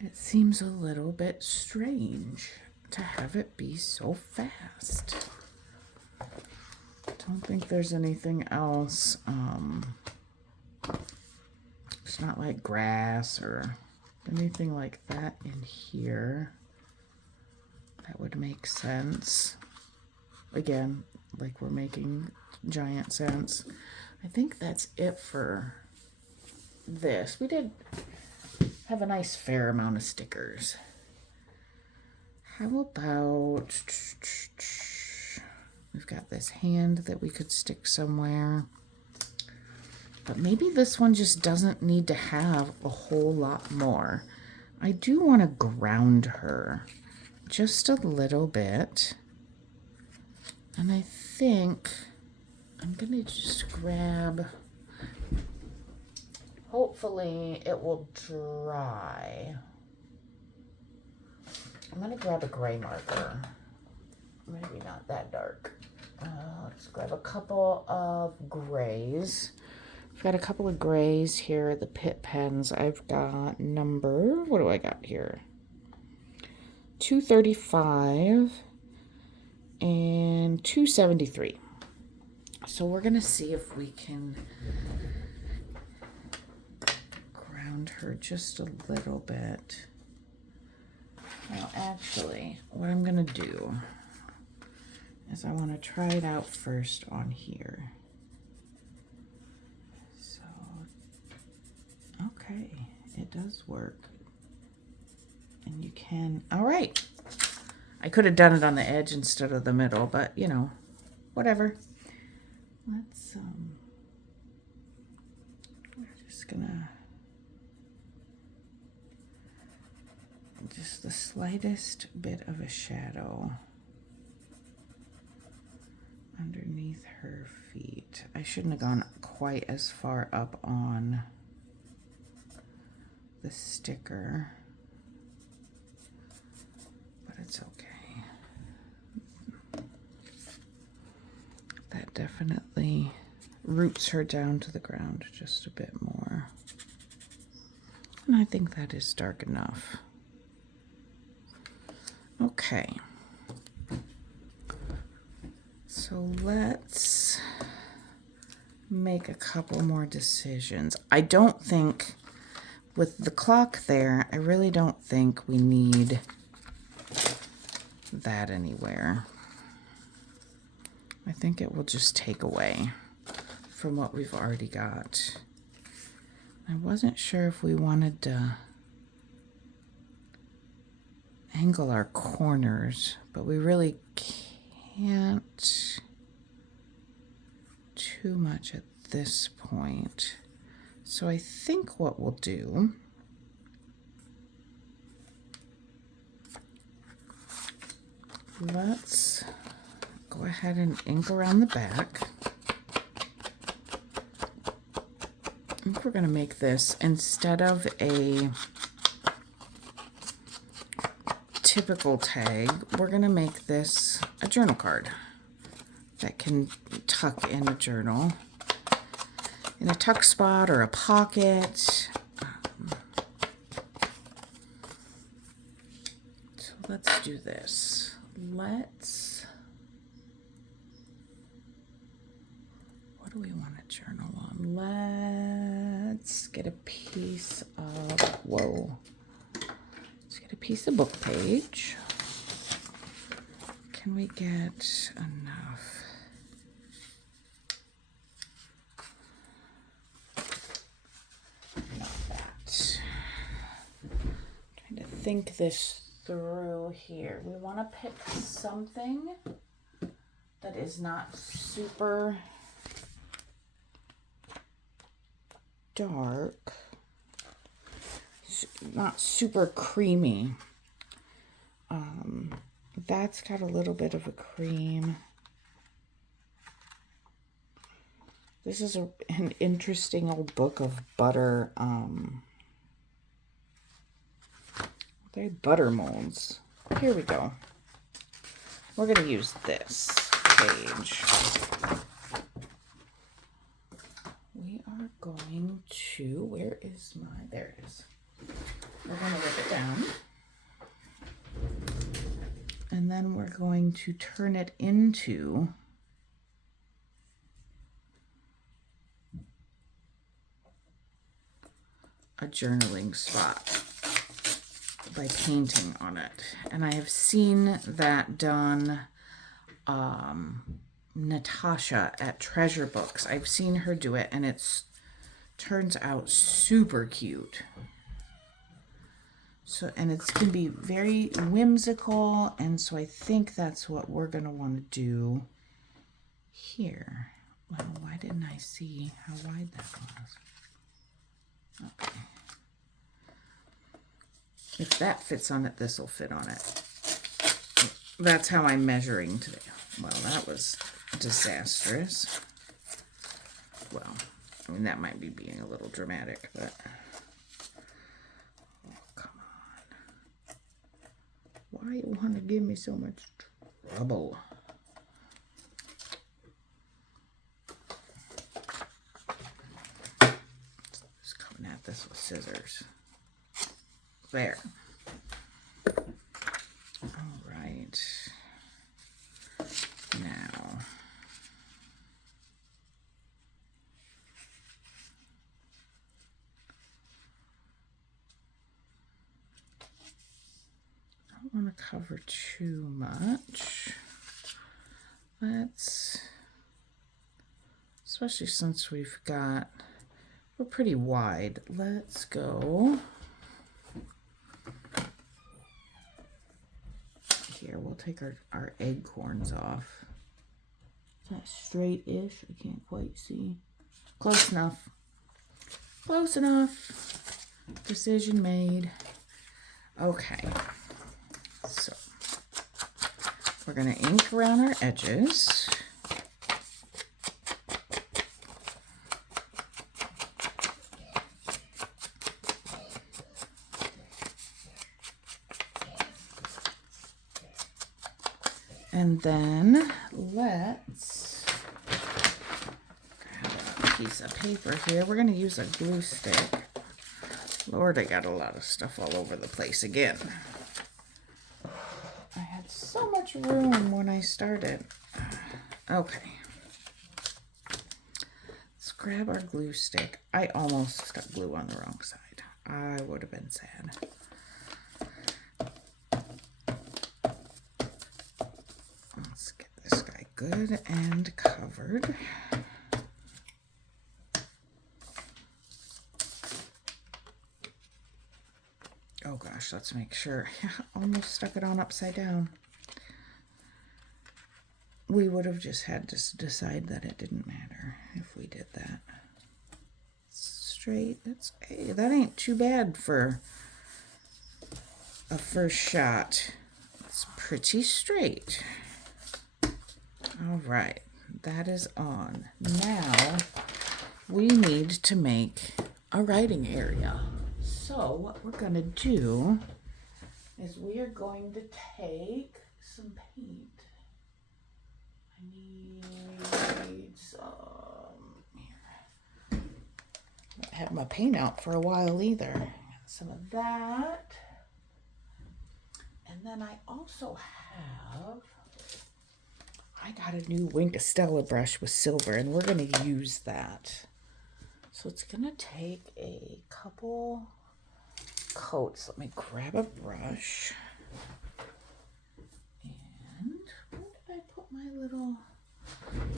It seems a little bit strange to have it be so fast. Don't think there's anything else. It's not like grass or anything like that in here. That would make sense. Again, like we're making giant sense. I think that's it for this. We did have a nice fair amount of stickers. How about, we've got this hand that we could stick somewhere. But maybe this one just doesn't need to have a whole lot more. I do want to ground her just a little bit. And I think I'm going to just grab, hopefully it will dry. I'm going to grab a gray marker. Maybe not that dark. Let's grab a couple of grays. I've got a couple of grays here, the Pitt pens. I've got number, what do I got here? 235 and 273. So we're going to see if we can ground her just a little bit. Now, actually, what I'm going to do is I want to try it out first on here. So, okay, it does work. And you can, all right. I could have done it on the edge instead of the middle, but you know, whatever. Let's, we're just gonna, just the slightest bit of a shadow underneath her feet. I shouldn't have gone quite as far up on the sticker, but it's okay. That definitely roots her down to the ground just a bit more. And I think that is dark enough. Okay. So let's make a couple more decisions. I don't think, with the clock there, I really don't think we need that anywhere. I think it will just take away from what we've already got. I wasn't sure if we wanted to angle our corners, but we really can't too much at this point. So I think what we'll do, let's go ahead and ink around the back. I think we're going to make this, instead of a typical tag, we're going to make this a journal card that can tuck in a journal, in a tuck spot or a pocket. So let's do this. What do we want to journal on? Let's get a piece of, let's get a piece of book page. Can we get enough? Not that. Trying to think this through here. We want to pick something that is not super dark, not super creamy. That's got a little bit of a cream. This is an interesting old book of butter. They're butter molds. Here we go. We're going to use this page. We are going to, where is my, there it is. We're going to rip it down. And then we're going to turn it into a journaling spot by painting on it. And I have seen that done, Natasha at Treasure Books. I've seen her do it, and it turns out super cute. So, and it can be very whimsical, and so I think that's what we're going to want to do here. Well, why didn't I see how wide that was? Okay. If that fits on it, this will fit on it. That's how I'm measuring today. Well, that was disastrous. Well, I mean, that might be being a little dramatic, but... Why you want to give me so much trouble? Just coming at this with scissors. There. All right. Now. Want to cover too much. Especially since we're pretty wide. Let's go. Here, we'll take our acorns off. Is that straight-ish? I can't quite see. Close enough. Close enough. Decision made. Okay. So, we're going to ink around our edges. And then let's grab a piece of paper here. We're going to use a glue stick. Lord, I got a lot of stuff all over the place again. I had so much room when I started. Okay. Let's grab our glue stick. I almost stuck glue on the wrong side. I would have been sad. Let's get this guy good and covered. gosh, let's make sure. Almost stuck it on upside down. We would have just had to decide that it didn't matter if we did that. Straight, hey, that ain't too bad for a first shot. It's pretty straight. All right, that is on. Now we need to make a writing area. So what we're gonna do is we are going to take some paint. I need some here. I haven't had my paint out for a while either. Got some of that. And then I also I got a new Wink Estella brush with silver, and we're gonna use that. So it's gonna take a couple coats. Let me grab a brush. And where did I put my little...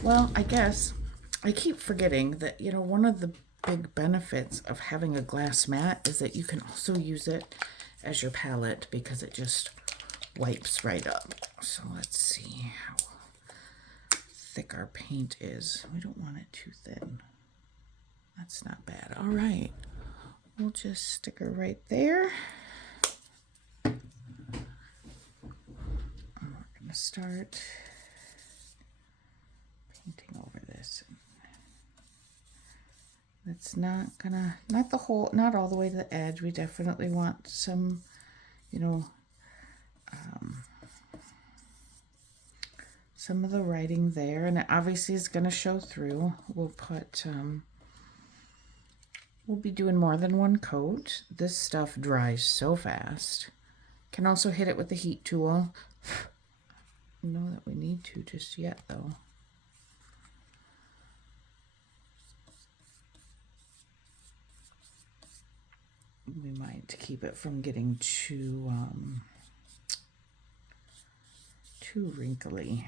Well, I guess I keep forgetting that, you know, one of the big benefits of having a glass mat is that you can also use it as your palette because it just wipes right up. So let's see how thick our paint is. We don't want it too thin. That's not bad. All right. We'll just stick her right there. And we're going to start painting over this. It's not gonna, not all the way to the edge. We definitely want some, you know, some of the writing there, and it obviously is going to show through. We'll put, we'll be doing more than one coat. This stuff dries so fast. Can also hit it with the heat tool. I don't know that we need to just yet, though. We might keep it from getting too wrinkly.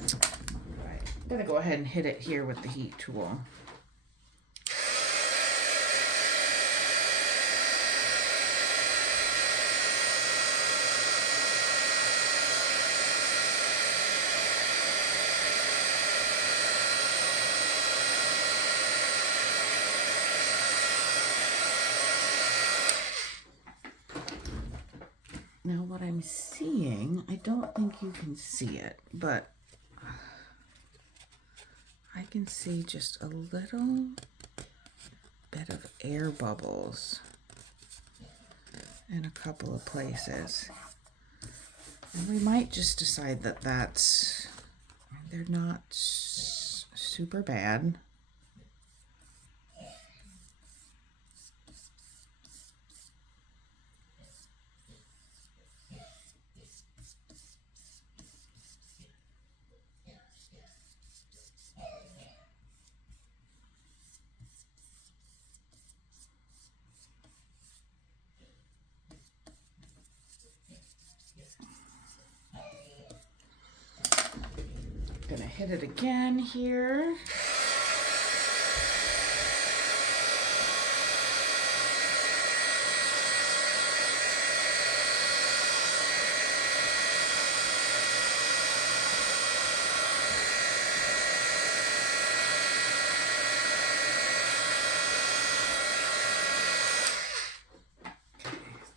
All right, I'm gonna go ahead and hit it here with the heat tool. Now what I'm seeing, I don't think you can see it, but I can see just a little bit of air bubbles in a couple of places. And we might just decide that they're not super bad. Gonna hit it again here.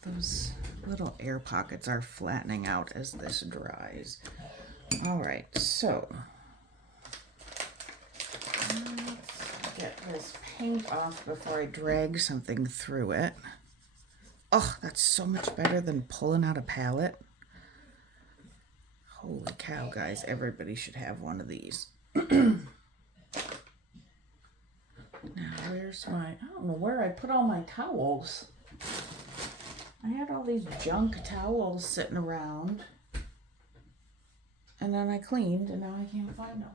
Those little air pockets are flattening out as this dries. All right, so let's get this paint off before I drag something through it. Oh, that's so much better than pulling out a palette. Holy cow, guys, everybody should have one of these. Now, where's I don't know where I put all my towels. I had all these junk towels sitting around. And then I cleaned, and now I can't find them.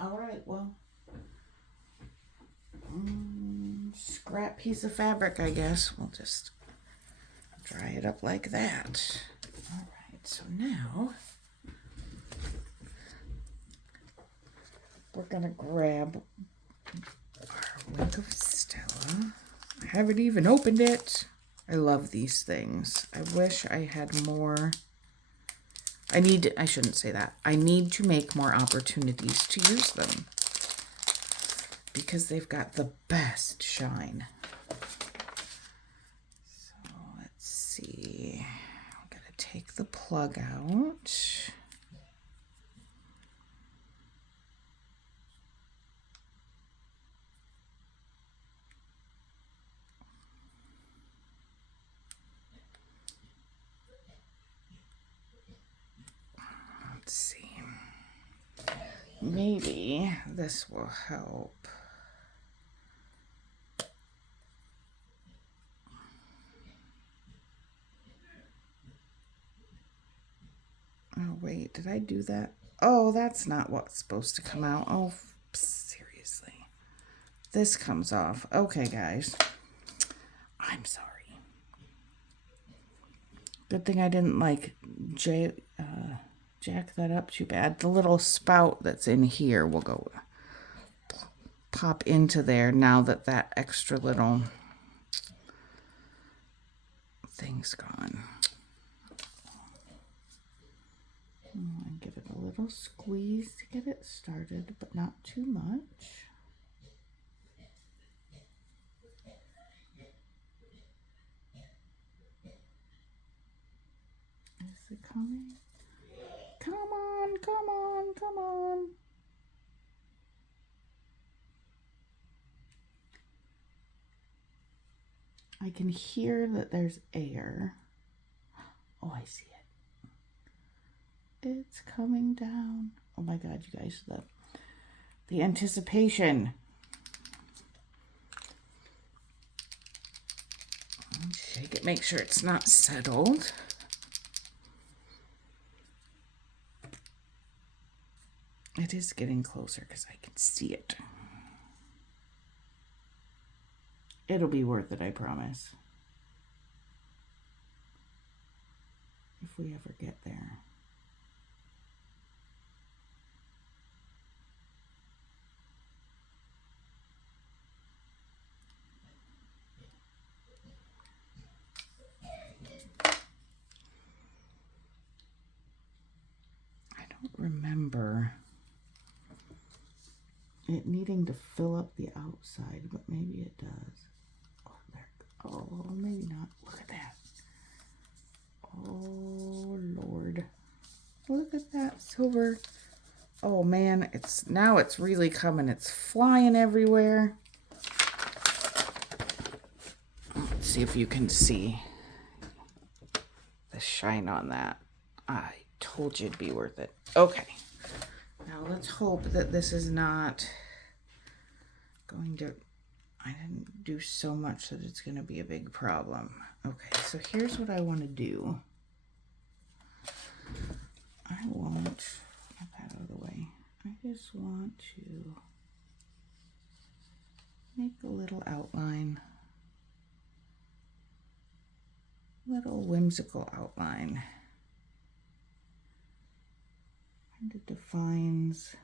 All right, well, scrap piece of fabric, I guess. We'll just dry it up like that. All right, so now we're gonna grab our wig of Stella. I haven't even opened it. I love these things. I wish I had more. I shouldn't say that. I need to make more opportunities to use them because they've got the best shine. So let's see. I'm gonna take the plug out. Let's see. Maybe this will help. Oh, wait, did I do that? Oh, that's not what's supposed to come out. Oh, seriously. This comes off. Okay, guys. I'm sorry. Good thing I didn't, like, jack that up too bad. The little spout that's in here will go pop into there now that that extra little thing's gone. And give it a little squeeze to get it started, but not too much. Is it coming? Come on, come on, come on. I can hear that there's air. Oh, I see it. It's coming down. Oh my God, you guys, the anticipation. Shake it, make sure it's not settled. It is getting closer because I can see it. It'll be worth it, I promise. If we ever get there. I don't remember it needing to fill up the outside, but maybe it does. Oh, there. Oh, maybe not. Look at that. Oh, Lord. Look at that silver. Oh, man. Now it's really coming. It's flying everywhere. Let's see if you can see the shine on that. I told you it'd be worth it. Okay. Now let's hope that this is not going to, I didn't do so much that it's going to be a big problem. Okay, so here's what I want to do. I won't get that out of the way. I just want to make a little outline, little whimsical outline. And it defines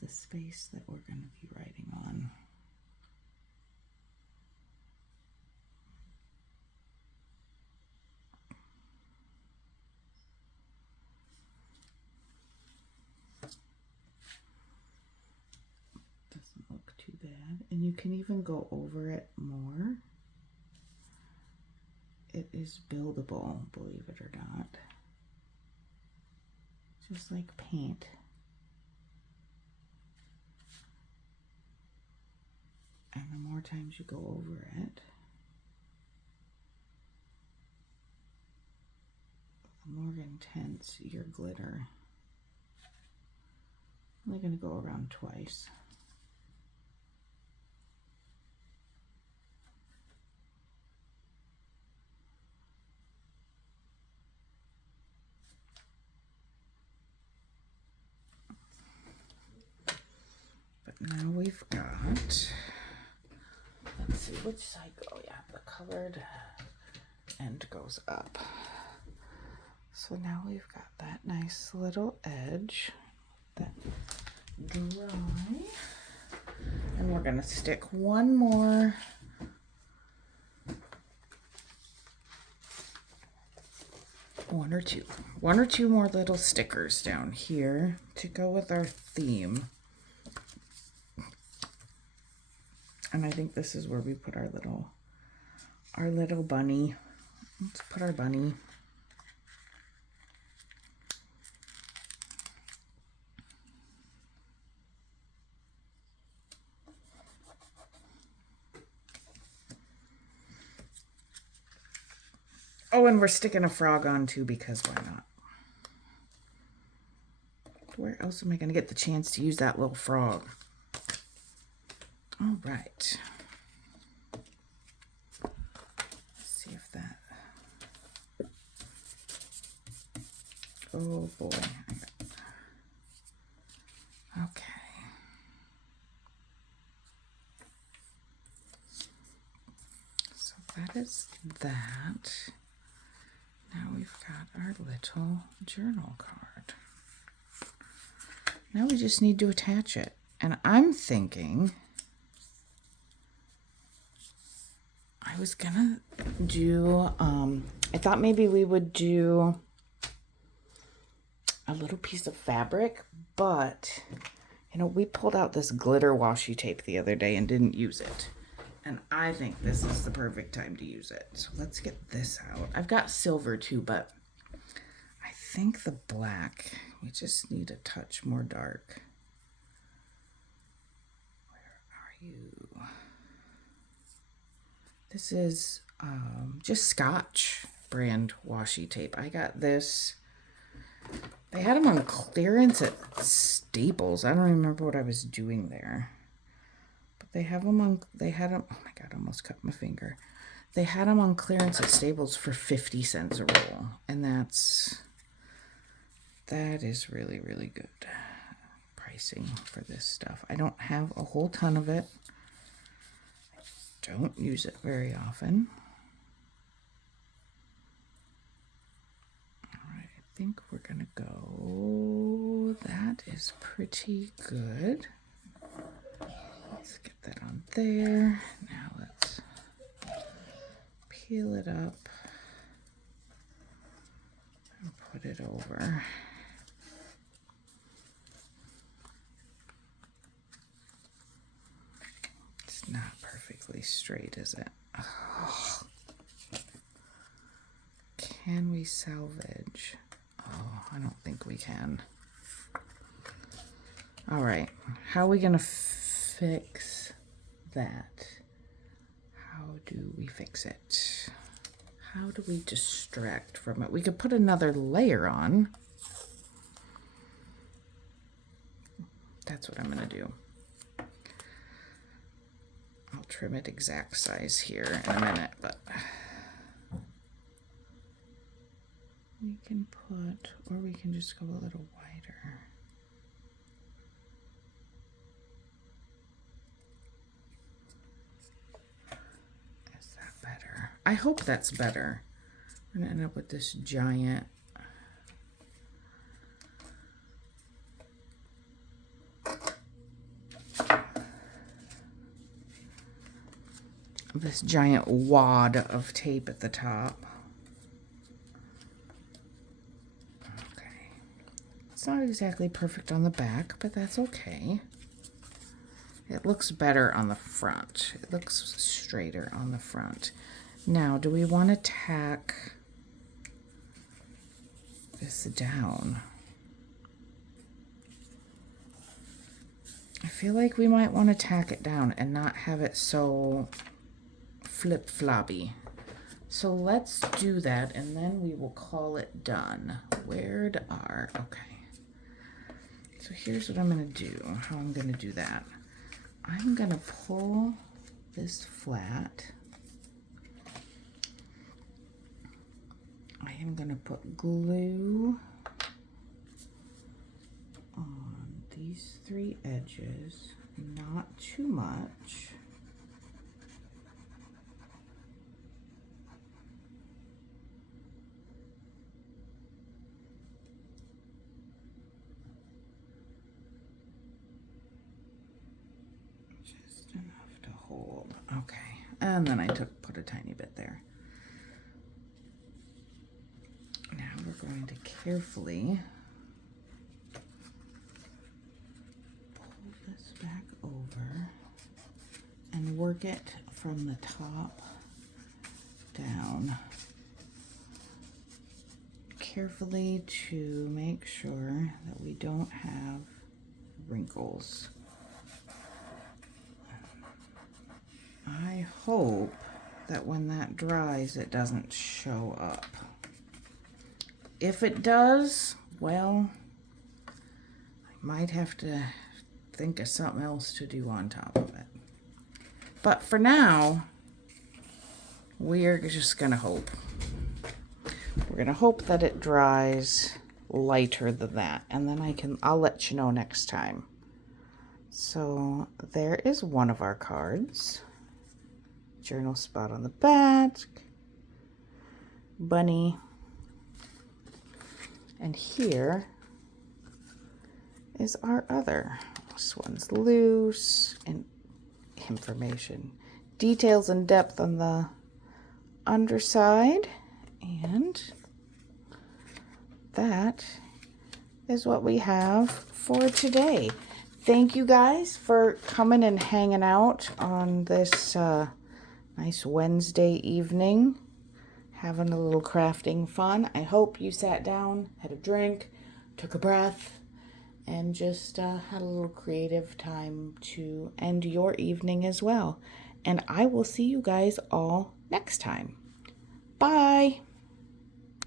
the space that we're going to be writing on. Doesn't look too bad. And you can even go over it more. It is buildable, believe it or not. Just like paint. And the more times you go over it, the more intense your glitter. I'm only going to go around twice. But now we've got, let's see which side go. Yeah, the colored end goes up. So now we've got that nice little edge. That dry. And we're gonna stick one or two more little stickers down here to go with our theme. And I think this is where we put our little bunny. Let's put our bunny. Oh, and we're sticking a frog on too, because why not? Where else am I going to get the chance to use that little frog? All right. Let's see if that... Oh boy. Okay. So that is that. Now we've got our little journal card. Now we just need to attach it. And I'm thinking I was gonna do, I thought maybe we would do a little piece of fabric, but you know, we pulled out this glitter washi tape the other day and didn't use it. And I think this is the perfect time to use it. So let's get this out. I've got silver too, but I think the black, we just need a touch more dark. Where are you? This is just Scotch brand washi tape. I got this. They had them on clearance at Staples. I don't remember what I was doing there. They have them on, oh my God, I almost cut my finger. They had them on clearance at Staples for 50 cents a roll. And that is really, really good pricing for this stuff. I don't have a whole ton of it. I don't use it very often. All right, I think we're gonna go, that is pretty good. Let's get that on there. Now let's peel it up and put it over. It's not perfectly straight, is it? Oh. Can we salvage? Oh, I don't think we can. All right, how are we gonna fix that? How do we fix it? How do we distract from it? We could put another layer on. That's what I'm gonna do. I'll trim it exact size here in a minute, but we can put, or we can just go a little wider. Is that better? I hope that's better. We're gonna end up with this giant wad of tape at the top. Okay. It's not exactly perfect on the back, but that's okay. It looks better on the front. It looks straighter on the front. Now, do we want to tack this down? I feel like we might want to tack it down and not have it so flip-floppy. So let's do that, and then we will call it done. Where'd our, okay. So here's what I'm gonna do, how I'm gonna do that. I'm gonna pull this flat. I am gonna put glue on these three edges, not too much. And then I put a tiny bit there. Now we're going to carefully pull this back over and work it from the top down carefully to make sure that we don't have wrinkles. I hope that when that dries it doesn't show up. If it does, well, I might have to think of something else to do on top of it. But for now, we are just gonna hope. We're gonna hope that it dries lighter than that, and then I'll let you know next time. So there is one of our cards. Journal spot on the back, bunny, and here is our other. This one's loose, and information, details and depth on the underside, and that is what we have for today. Thank you guys for coming and hanging out on this nice Wednesday evening, having a little crafting fun. I hope you sat down, had a drink, took a breath, and just had a little creative time to end your evening as well. And I will see you guys all next time. Bye!